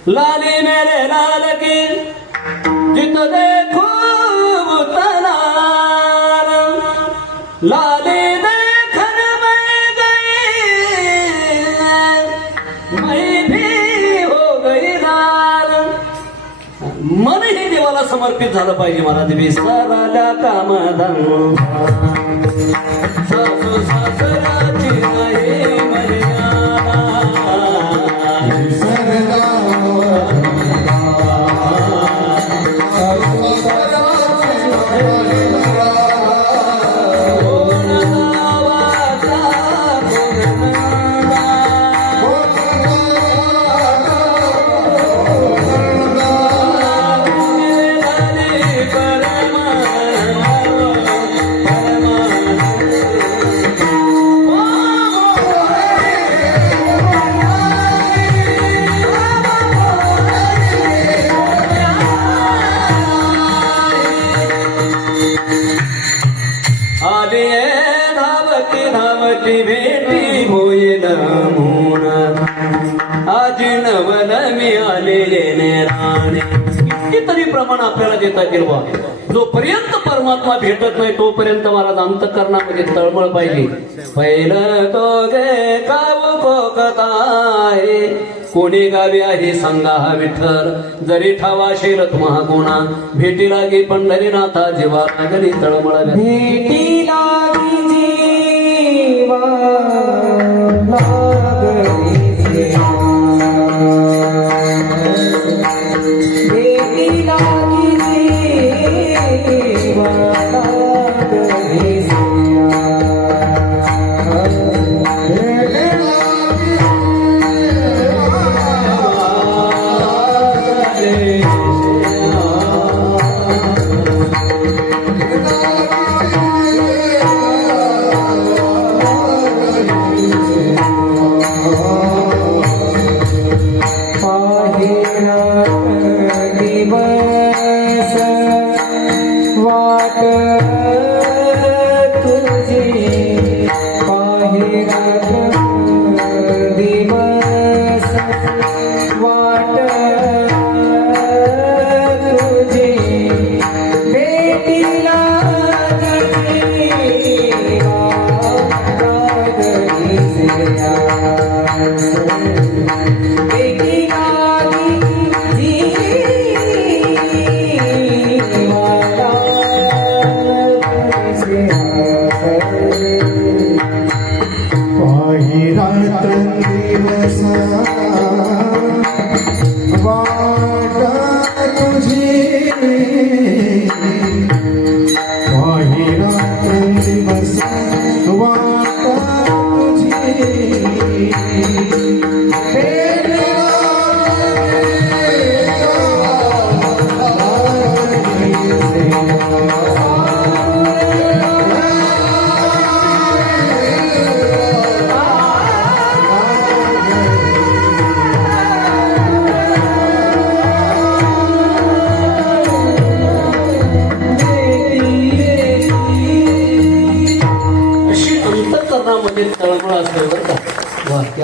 लाली मेरे लाल की जित देखो तनार, लाली देखन मैं गई, मैं भी हो गई लाल. मन हे देवाला समर्पित झालं पाहिजे. मला विसराला कामधन सासू सासराची नाही मर्यादा, धावती भेटी होईल मून, आज नवल मिळालेले राणे. कितीतरी प्रमाण आपल्याला देता येईल बा. जोपर्यंत परमात्मा भेटत नाही तोपर्यंत मला अंतःकरणामध्ये तळमळ पाहिजे. पहिलं तो गे गाव कोकताय, कोणी गावी आहे सांगा हा विठ्ठल. जरी ठावा शेरत महागुणा, भेटी लागे पंढरीनाथा जीवा लागली तळमळ. भेटी लागी जीवा भेटी लागी जीवा भेटी लागी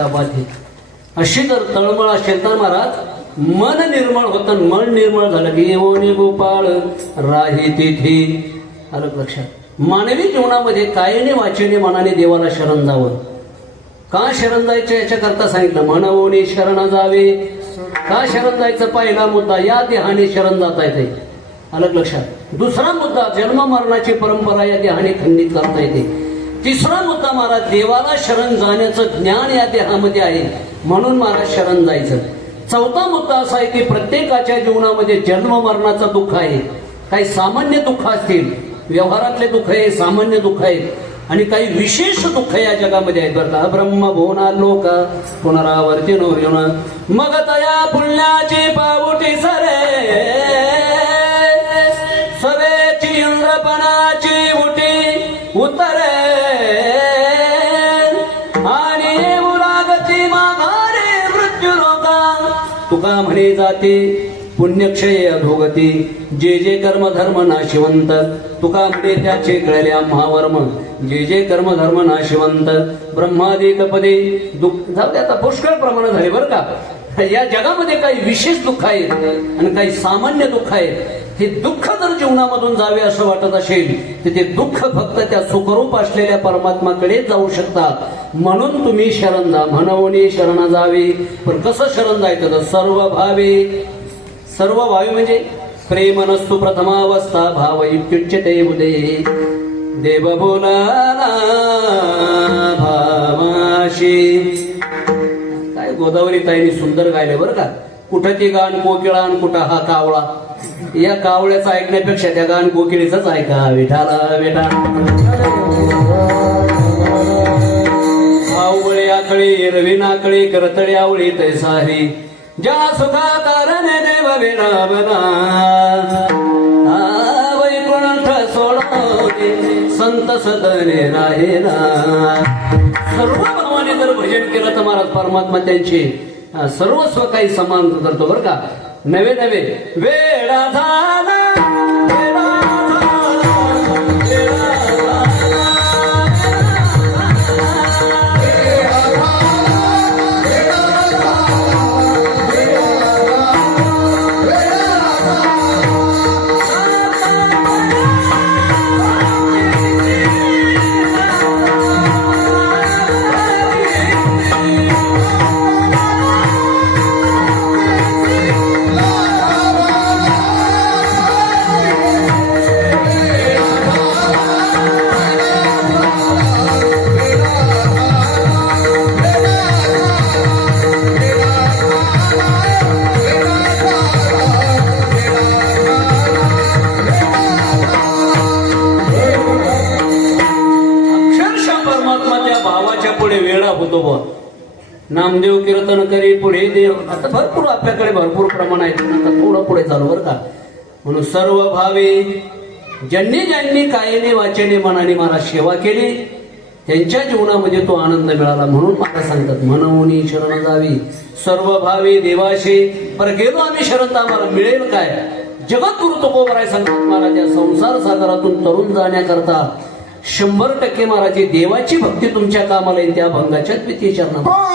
क्या बात है. अशी जर तळमळ असेल तर महाराज मन निर्मळ होतं. मन निर्मळ झालं की येऊन गोपाळ राही तिथे. आलं लक्षात. मानवी जीवनामध्ये कायने वाचेने मनाने देवाला शरण जावं. का शरण जायचं याच्याकरता सांगितलं. म्हणवोनी शरण जावे. का शरण जायचं पहिला मुद्दा या देहाने शरण जाता येते. अलग लक्षात. दुसरा मुद्दा जन्म मरणाची परंपरा या देहाने खंडित करता येते. तिसरा मुद्दा महाराज देवाला शरण जाण्याचं ज्ञान या देहामध्ये आहे म्हणून महाराज शरण जायचं. चौथा मुद्दा असा आहे की प्रत्येकाच्या जीवनामध्ये जन्म मरणाचं दुःख आहे. काही सामान्य दुःख असतील, व्यवहारातले दुःख आहे, सामान्य दुःख आहे आणि काही विशेष दुःख या जगामध्ये आहेत बरं का. ब्रह्म भुवना लोक पुनरावर्ती नोर्युन मग तया पुण्याची पावटी सरे सवेची इंद्रपणाची उटी उतरे आणि उरागची माघारे मृत्यू लोका. तुका म्हणे जाते पुण्यक्षय अधोगती जे जे कर्म धर्म नाशिवंत. तुका म्हणे त्याचे कळल्या महावर्म जे जे कर्म धर्म नाशिवंत. ब्रह्मादिक पदे दुःख जाऊ दे आता पुष्कळ प्रमाण झाले बरं का. या जगामध्ये काही विशेष दुःख आहेत आणि काही सामान्य दुःख आहेत. हे दुःख जर जीवनामधून जावे असं वाटत असेल तर ते दुःख फक्त त्या सुखरूप असलेल्या परमात्माकडे जाऊ शकतात. म्हणून तुम्ही शरण जा. म्हणवणी शरण जावे. पण कसं शरण जायचं तर सर्व भावे. सर्व भावे म्हणजे प्रेम नसतो प्रथमावस्था भाव इत्युच्यते उदे देव बोला भावाशी. काय गोदावरी ताईने सुंदर गायले बरं का. कुठं ती गाण कोकिळा आणि कुठं हा कावळा. या कावळ्याचं ऐकण्यापेक्षा त्या गाण कोकिळीच ऐका. विठाला विठा आवळे आकळी एरवी नाकळी करतळी आवळी तैसारी ज्या सुखा कारण देव विरावना वैकुंठ सोडवणे संत सदने राहिला. सर्व भावाने जर भजन केलं तर महाराज परमात्मा त्यांचे सर्वस्व काही समान करतो बरं का. नवे नवे वेळा झाला नामदेव कीर्तन करी पुढे देव. आता भरपूर आपल्याकडे भरपूर प्रमाण आहे. आता थोडं पुढे चालू बरं का. म्हणून सर्व भावे ज्यांनी ज्यांनी कायेने वाचेने मनाने महाराज सेवा केली त्यांच्या जीवनामध्ये तो आनंद मिळाला. म्हणून मला सांगतात म्हणून शरण जावी सर्व भावे देवाशे. पर गेलो आम्ही शरण तर आम्हाला मिळेल काय. जगद्गुरु तुकोबराय सांगतात महाराज या संसार सागरातून तरुण जाण्याकरता 100% महाराज देवाची भक्ती तुमच्या कामाला येईल. त्या भंगाच्या द्वितीय चरणात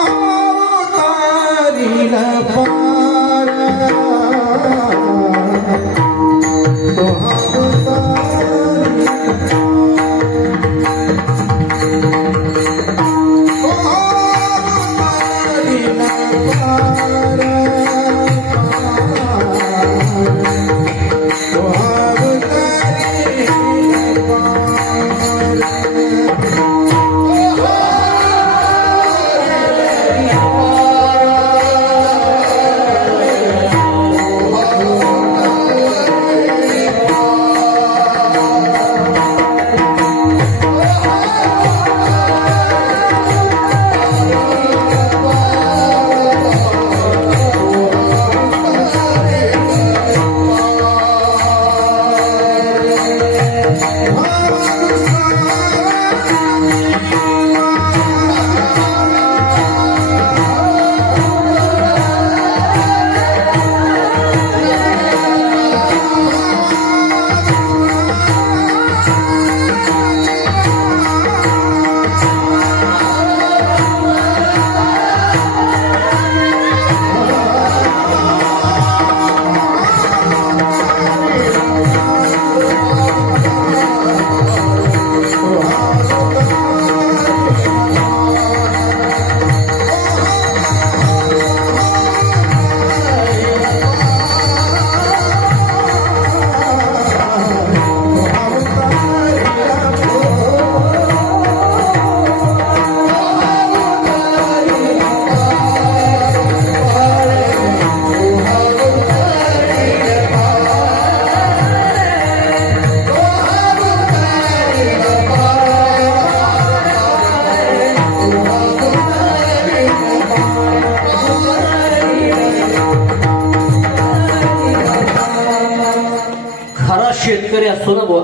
शेतकरी असतो ना बुवा,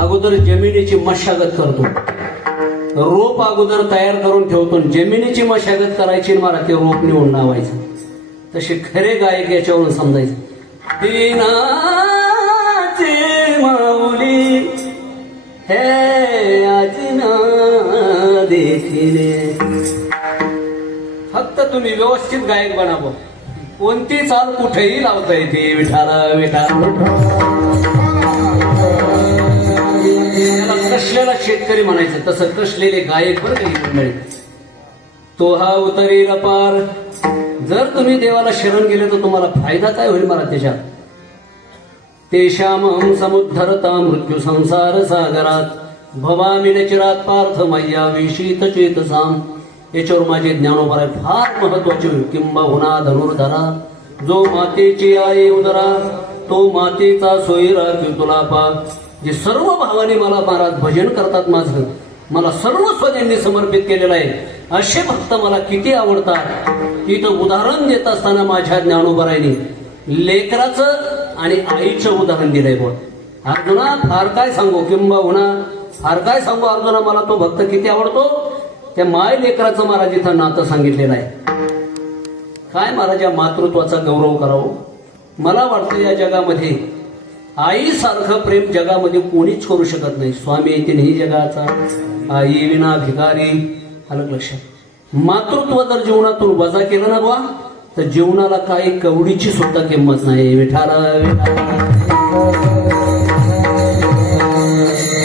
अगोदर जमिनीची मशागत करतो, रोप अगोदर तयार करून ठेवतो, जमिनीची मशागत करायची मला ते रोप निवडून लावायचं. तसे खरे गायक याच्यावरून समजायचं. दीनाचे माऊली हे आज ना देखिले. फक्त तुम्ही व्यवस्थित गायक बनावं, कोणती चाल कुठेही लावता येते. विठाला विठाला कसलेला शेतकरी म्हणायचं, तसं कसलेले गायक बरं काही मंडळी. तो हा उतरेल पार. जर तुम्ही देवाला शरण गेले तर तुम्हाला फायदा काय होईल मला त्याच्यात. तेषामहं समुद्धरता मृत्यू संसार सागरात भवामी नचिरात पार्थ मय्या विशीत चेतसाम. याच्यावर माझे ज्ञानोबा फार महत्वाचे. किंबहुना धनुर्धरा जो मातेची आई उदरा तो मातेचा सोयरा तुला पा. जे सर्व भावाने मला महाराज भजन करतात, माझं मला सर्वस्व त्यांनी समर्पित केलेलं आहे, असे भक्त मला किती आवडतात. तिथं उदाहरण देत असताना माझ्या ज्ञानोबरायने लेकराचं आणि आईचं उदाहरण दिलंय. बोल अर्जुना फार काय सांगू, किंबहुना फार काय सांगू अर्जुना, मला तो भक्त किती आवडतो. त्या माय लेकराचं महाराज इथं नातं सांगितलेलं आहे. काय महाराज या मातृत्वाचा गौरव करावं. मला वाटतं या जगामध्ये आईसारखं प्रेम जगामध्ये कोणीच करू शकत नाही. स्वामी येतील ही जगाचा आई विना भिकारी. आलं लक्षात. मातृत्व जर जीवनातून वजा केलं ना बा तर जीवनाला काही कवडीची सुद्धा किंमत नाही. विठाला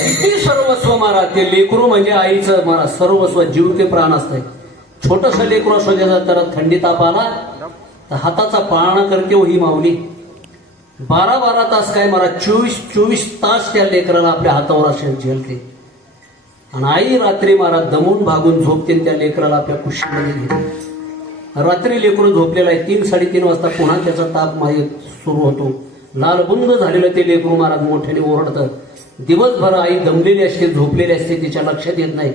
किती सर्वस्व मारा. ते लेकरू म्हणजे आईचं मारा सर्वस्व, जीव ते प्राण असतंय. छोटस लेकरू असो ज्याचा त्याला थंडी ताप आला तर हाताचा पाळणा करते हो ही माऊली. 12-12 तास काय मारा 24 तास त्या लेकराला आपल्या हातावर असे झेलते. आणि आई रात्री मारा दमून भागून झोपते, त्या लेकराला आपल्या कुशीमध्ये घेते. रात्री लेकरू झोपलेला आहे, 3-3:30 वाजता पुन्हा त्याचा ताप मागे सुरू होतो. लालबुंद झालेलं ते लेकरू महाराज मोठ्याने ओरडतं. दिवसभर आई दमलेली असते, झोपलेली असते, तिच्या लक्षात येत नाही.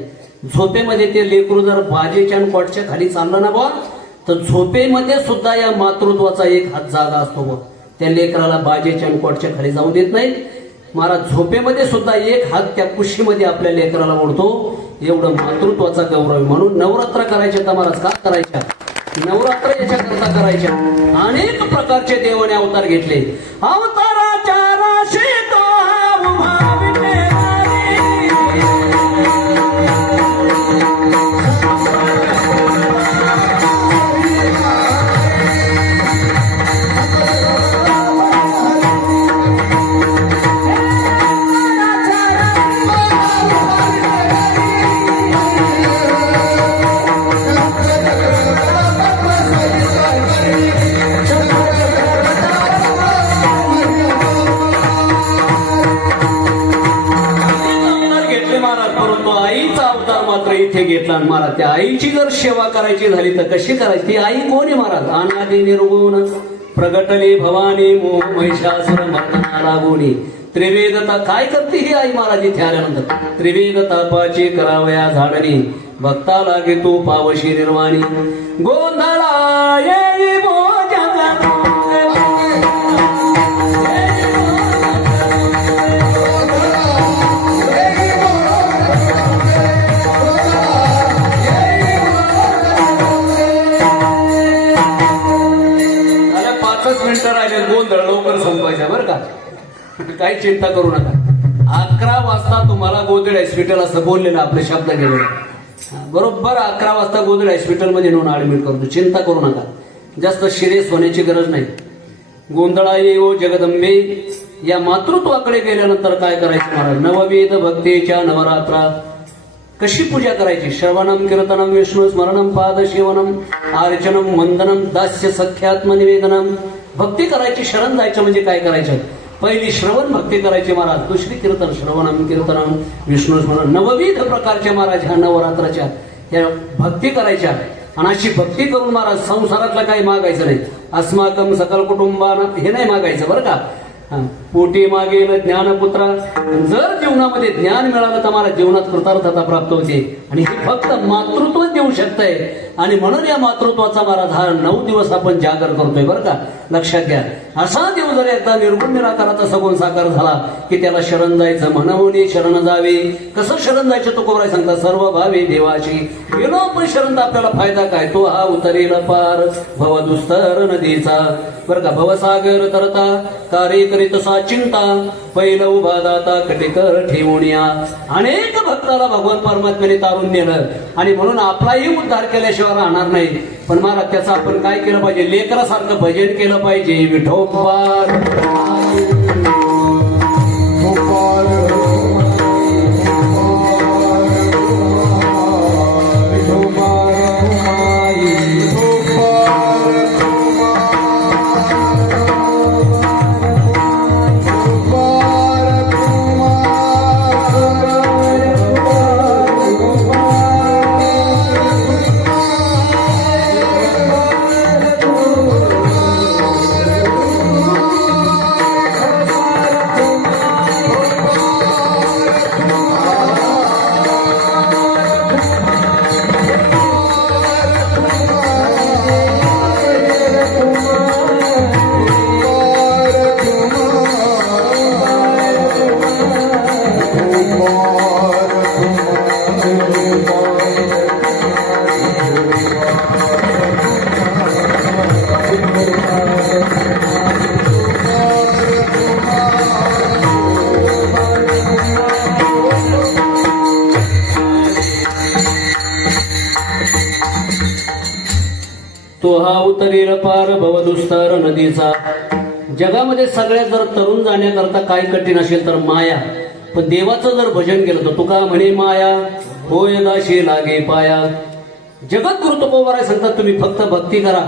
झोपेमध्ये ते लेकरू जर बाजेच्या आणि कोटच्या खाली चाललं ना बा तर झोपेमध्ये सुद्धा या मातृत्वाचा एक हात जागा असतो बा. त्या लेकराला बाजेच्या आणि कोटच्या खाली जाऊ देत नाही महाराज. झोपेमध्ये सुद्धा एक हात त्या कुशीमध्ये आपल्या लेकराला ओढतो. एवढं मातृत्वाचा गौरव. म्हणून नवरात्र करायच्या तर महाराज का करायच्या, नवरात्र याच्याकरता करायच्या. अनेक प्रकारचे देवाने अवतार घेतले. अवताराच्या राशीत उभा इथे घेतला. महाराज त्या आईची जर सेवा करायची झाली तर कशी करायची. ती आई कोण आहे महाराज. अनादि निर्गुण प्रगटले भवानी मोह महिषासुर मर्दना लागोनी. त्रिवेदता काय करते ही आई महाराज इथे आल्यानंतर. त्रिवेद तापाची करावया झाडणी भक्ता लागे तू पावशी निर्वाणी. गोंधळा येई गोंधळ लवकर संपवायचा बरं का. काही चिंता करू नका. 11 वाजता तुम्हाला गोंधळ हॉस्पिटल असं बोललेलं आपले शब्द गेलेला. बरोबर 11 वाजता गोंधळ हॉस्पिटलमध्ये नेऊन ऍडमिट करतो. चिंता करू नका. जास्त सिरियस होण्याची गरज नाही. गोंधळा येऊ जगदंबे. या मातृत्वाकडे गेल्यानंतर काय करायचं महाराज. नववेद भक्तीच्या नवरात्रा कशी पूजा करायची. श्रवणम कीर्तनम विष्णू स्मरणम पादसेवनम अर्चनम वंदनम दास्य सख्यात्म निवेदनम. भक्ती करायची. शरण जायचं म्हणजे काय करायचं. पहिली श्रवण भक्ती करायची महाराज. दुसरी कीर्तन. श्रवणम कीर्तनम विष्णू स्मरण. नवविध प्रकारच्या महाराज ह्या नवरात्राच्या ह्या भक्ती करायच्या. आणि अशी भक्ती करून महाराज संसारातलं काही मागायचं नाही. अस्माकम सकल कुटुंबानं हे नाही मागायचं बरं का. पोटी मागेल ज्ञानपुत्रा. जर जीवनामध्ये ज्ञान मिळालं तर मला जीवनात कृतार्थता प्राप्त होते. आणि हे फक्त मातृत्व देऊ शकतंय. आणि म्हणून या मातृत्वाचा महाराज हा 9 दिवस आपण जागर करतोय बरं का, लक्षात घ्या. असा देव जर एकदा निर्गुण निराकाराचा सगुण साकार झाला की त्याला शरण जायचं, म्हणून शरण जावे. कसं शरण जायचं तुकोबराय सांगतात, सर्व भावे देवाशी गेलो आपण शरण तर आपल्याला फायदा काय, तो हा उतरेल पार भवदुस्तर नदीचा. बरं का, भवसागर तरता कार्य करीत सा चिंता, पहिलं उभा दाता कटेकर ठेवून या. अनेक भक्ताला भगवान परमात्म्याने तारून नेलं आणि म्हणून आपलाही उद्धार केल्याशिवाय राहणार नाही. पण महाराज त्याचं आपण काय केलं पाहिजे, लेकरासारखं भजन केलं पाहिजे. विठोबार गोपाल तो हा उतरेल पार भवदुस्तर नदीचा. जगामध्ये सगळ्यात जर तरुण जाण्याकरता काय कठीण असेल तर माया. पण देवाचं जर भजन केलं तर तुका म्हणे माया होय दाशी लागे पाया. जगद्गुरु तुकोबराय सांगतात तुम्ही फक्त भक्ती करा.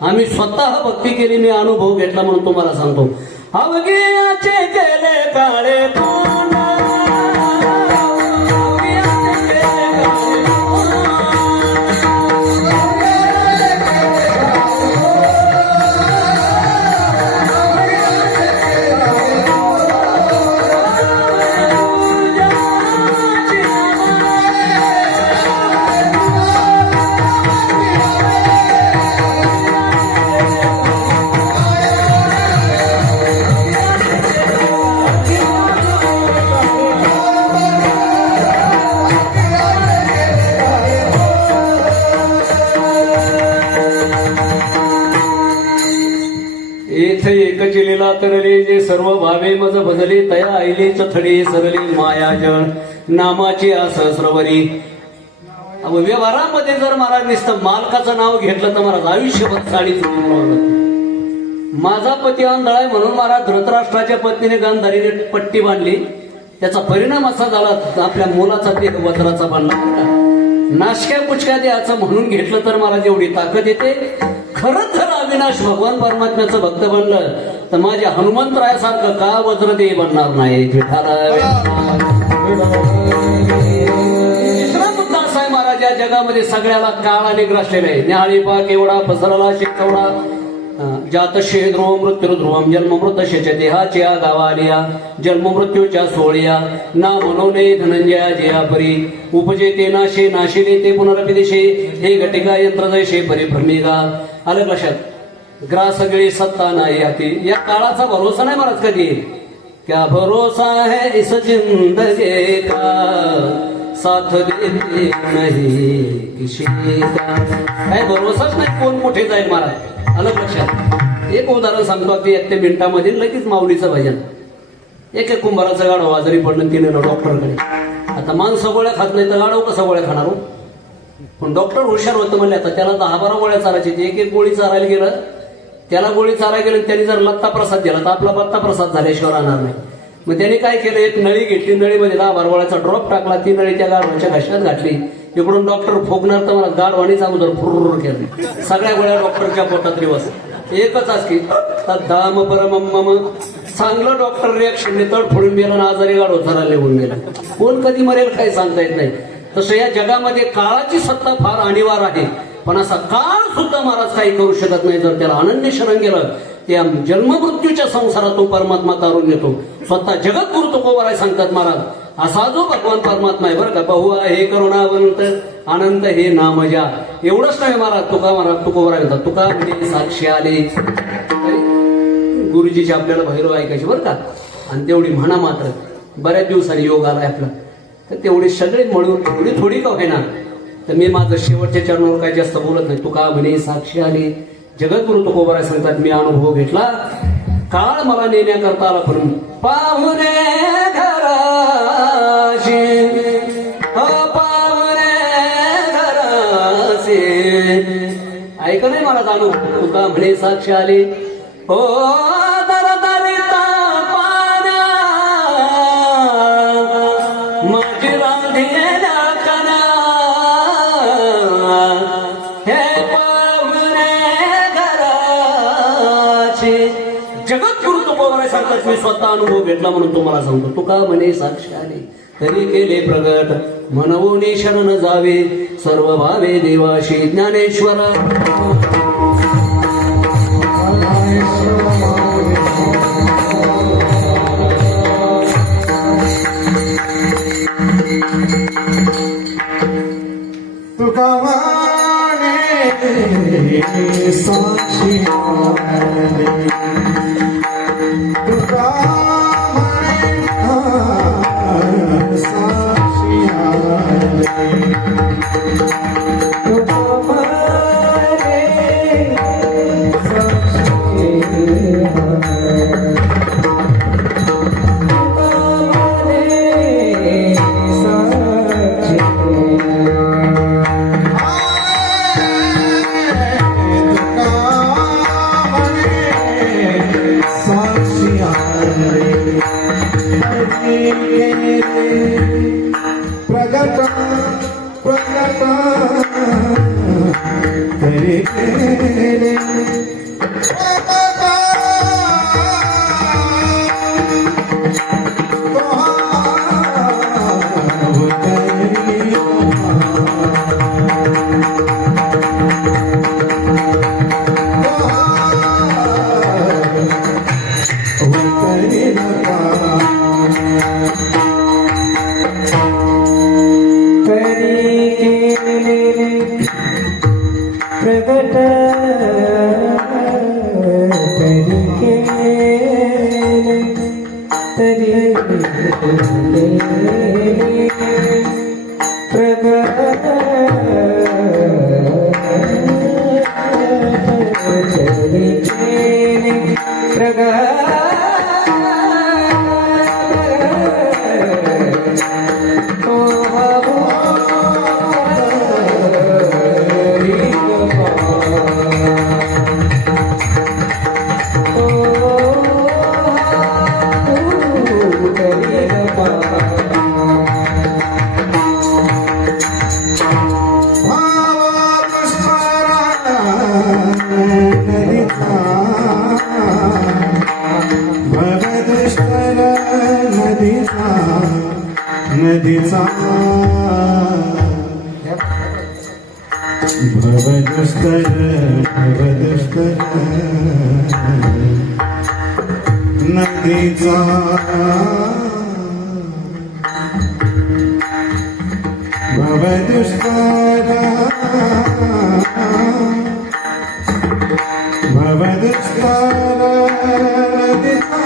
आम्ही स्वतः भक्ती केली, मी अनुभव घेतला म्हणून तुम्हाला सांगतो. अवघियाचे केले काळे तोंड, येथे एकची लीला तरले जे सर्व भावे मज भजले, तया आईले चथडे सरले मायाजळ नामाची असहस्रवरी. व्यवहारामध्ये जर महाराज नुसतं मालकाचं नाव घेतलं तर महाराज आयुष्यभर साडीच. माझा पती आंधळा आहे म्हणून महाराज धृतराष्ट्राच्या पत्नीने गांधारीने पट्टी बांधली. त्याचा परिणाम असा झाला आपल्या मुलाचा देह वज्राचा बांधला. नाशक्या पुचक्या देहाचं म्हणून घेतलं तर महाराज एवढी ताकद येते. खरंच जर अविनाश भगवान परमात्म्याचं भक्त बनलं तर माझ्या हनुमंतरायासारखं का वज्रदेह बनणार नाही. तिसरा मुद्दा असा आहे महाराज, या जगामध्ये सगळ्याला काळाने ग्रासलेला आहे. न्याहाळी पाक एवढा पसरला शेकवडा, जातशे ध्रुव मृत्यू ध्रुवम जन्ममृतशेच्या देहाच्या गावालिया जन्ममृत्यूच्या सोहळ्या ना मनोने धनंजया जया परी उपजेते नाशे नाशिले ते पुनरपिदेशे हे घटिका यंत्र जैसे परिभ्रमिका. आलं लक्षात, ग्रासगळी सत्ता नाही हाती. या काळाचा भरोसा नाही महाराज कधी. क्या भरोसा है इस जिंदगी का साथ देते नहीं किसी का. काय भरोसाच नाही कोण मोठे जाईल महाराज. आलं लक्षात. एक उदाहरण सांगतो अगदी 1 मिनिटामध्ये लगेच माऊलीचं भजन. एक कुंभाराचं गाढव आजारी पडलं, तिने डॉक्टरकडे. आता माणसं गोळ्या खात नाही तर गाढव कसं गोळ्या खाणार हो. पण डॉक्टर हुशार होतं म्हणले आता त्याला 10-12 गोळ्या चारायची. एक गोळी चारायला गेलं, त्याला गोळी चारायला गेलं, त्यांनी जर लत्ता प्रसाद दिला तर आपला बत्ता प्रसाद झाल्याशिवाय राहणार नाही. मग त्यांनी काय केलं, एक नळी घेतली, नळीमध्ये 10-12 गोळ्याचा ड्रॉप टाकला, ती नळी त्या गाढवाच्या घशात घातली. इकडून डॉक्टर फोगणार तर मला गाढवानीच अगोदर फुर्र केलं. सगळ्या गोळ्या डॉक्टरच्या पोटात दिवस एकच असकी दाम परमम. चांगलं डॉक्टर रिॲक्शनने तड फोडून गेलं ना आजारी गाढव थराला निघून गेला. कोण कधी मरेल काही सांगता येत नाही. तसं या जगामध्ये काळाची सत्ता फार अनिवार्य आहे. पण असा काळ सुद्धा महाराज काही करू शकत नाही जर त्याला अनन्य शरण गेलं. त्या जन्ममृत्यूच्या संसारातून परमात्मा तारून येतो. स्वतः जगद्गुरु तुकोबराय सांगतात महाराज असा जो भगवान परमात्मा आहे बरं का. बहु आहे करुणावंत अनंत हे नामजा. एवढंच नाही महाराज तुकोबरा म्हणतात. तुका म्हणजे साक्षी आले. गुरुजीची आपल्याला भैरव ऐकायची बरं का. आणि तेवढी म्हणा मात्र बऱ्याच दिवसांनी योग आलाय आपला. तर तेवढी सगळे म्हणून थोडी का होईना. तर मी माझं शेवटच्या चरणावर काही जास्त बोलत नाही. तुका म्हणे साक्षी आले. जगद्गुरु तुकोबरा सांगतात मी अनुभव घेतला. काळ मला नेण्याकरता आला पण पाहुणे घराशी पाहुणे घराशी ऐक नाही मला जाणू. तुका म्हणे साक्षी आले. हो दरदरीता पाण्या माझी राधेला कना हे पाहुणे घराची. जगद्गुरु तुकोबरा सांगतात मी स्वतः अनुभव घेतला म्हणून तुम्हाला सांगतो. तुका म्हणे साक्षी आले तरी केले प्रगट म्हणून शरण जावे सर्व भावे देवाशी. ज्ञानेश्वर तुका म्हणे साक्षी आले. तुका म्हणे साक्षी आले. प्रगट प्रगट तरी केले प्रगट नदीचा भवदुस्तर नदीचा भवदुस्तर नदीचा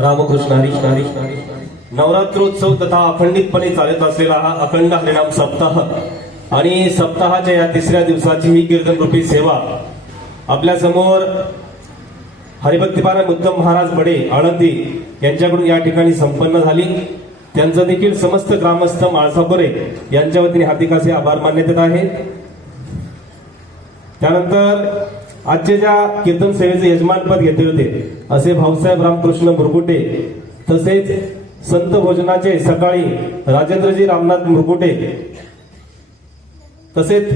रामकृष्ण हरी नवरात्रोत्सव तथा अखंडितपणे चालत असलेला हा अखंड हरिनाम सप्ताह आणि सप्ताहाच्या या तिसऱ्या दिवसाची ही कीर्तनरूपी सेवा आपल्या समोर हरिभक्तीपारायण उत्तम महाराज बडे आळंदी यांच्याकडून या ठिकाणी संपन्न झाली त्यांचं देखील समस्त ग्रामस्थ माळसापुरे यांच्या वतीने हार्दिक असे आभार मानण्यात येत आहेत. त्यानंतर आजच्या ज्या कीर्तन सेवेचे यजमानपद घेतले होते असे भाऊसाहेब रामकृष्ण मुरकुटे, तसेच संत भोजनाचे सकाळी राजेंद्रजी रामनाथ मुरकुटे, तसेच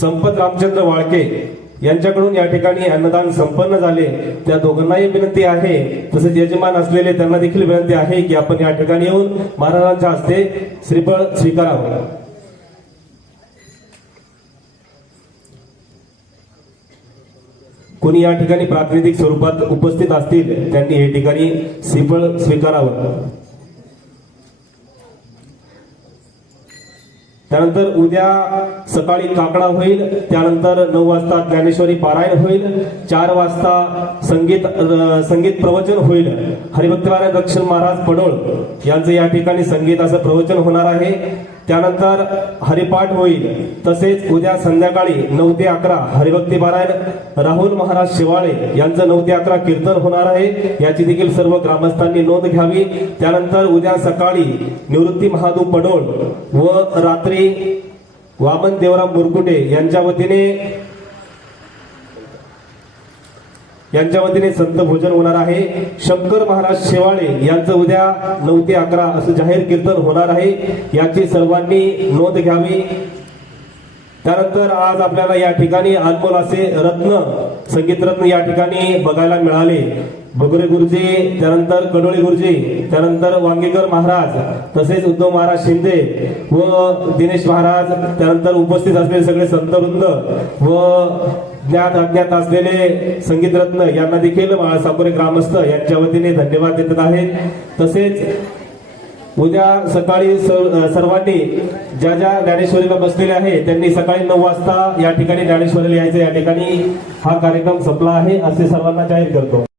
संपत रामचंद्र वाळके यांच्याकडून या ठिकाणी अन्नदान संपन्न झाले. त्या दोघांनाही विनंती आहे, तसेच यजमान असलेले त्यांना देखील विनंती आहे की आपण या ठिकाणी येऊन महाराजांच्या हस्ते श्रीफळ स्वीकारावं. कोणी या ठिकाणी प्रातिनिधिक स्वरूपात उपस्थित असतील त्यांनी हे ठिकाणी श्रीफळ स्वीकारावं. त्यानंतर उद्या सकाळी काकडा होईल, त्यानंतर 9 वाजता ज्ञानेश्वरी पारायण होईल, 4 वाजता संगीत प्रवचन होईल. हरिभक्तवान दक्षिण महाराज पडोळ यांचं या ठिकाणी संगीत असं प्रवचन होणार आहे. त्यानंतर हरिपाठ होईल. तसेच उद्या संध्याकाळी 9 ते 11 हरिभक्ती पारायण राहुल महाराज शिवाळे यांचं 9 ते 11 कीर्तन होणार आहे. याची देखील सर्व ग्रामस्थांनी नोंद घ्यावी. त्यानंतर उद्या सकाळी निवृत्ती महादू पडोळ व रात्री वामन देवराम मुरकुटे यांच्या वतीने संत भोजन होणार आहे. शंकर महाराज शेवाळे यांचं उद्या 9 ते 11 असं जाहीर कीर्तन होणार आहे. याची सर्वांनी नोंद घ्यावी. त्यानंतर आज आपल्याला या ठिकाणी अनमोल असे संगीत रत्न या ठिकाणी बघायला मिळाले. भगुरे गुरुजी, त्यानंतर कडोळे गुरुजी, त्यानंतर वांगीकर महाराज, तसेच उद्धव महाराज शिंदे व दिनेश महाराज, त्यानंतर उपस्थित असलेले सगळे संतवृंद व ज्ञात अज्ञात असलेले संगीत रत्न यांना देखील माळसापुरे ग्रामस्थ यांच्या वतीने धन्यवाद देत आहेत. तसेच उद्या सकाळी सर्वांनी ज्या ज्ञानेश्वरीला बसलेले आहे त्यांनी सकाळी 9 वाजता या ठिकाणी ज्ञानेश्वरीला यायचं. या ठिकाणी हा कार्यक्रम संपला आहे असे सर्वांना जाहीर करतो.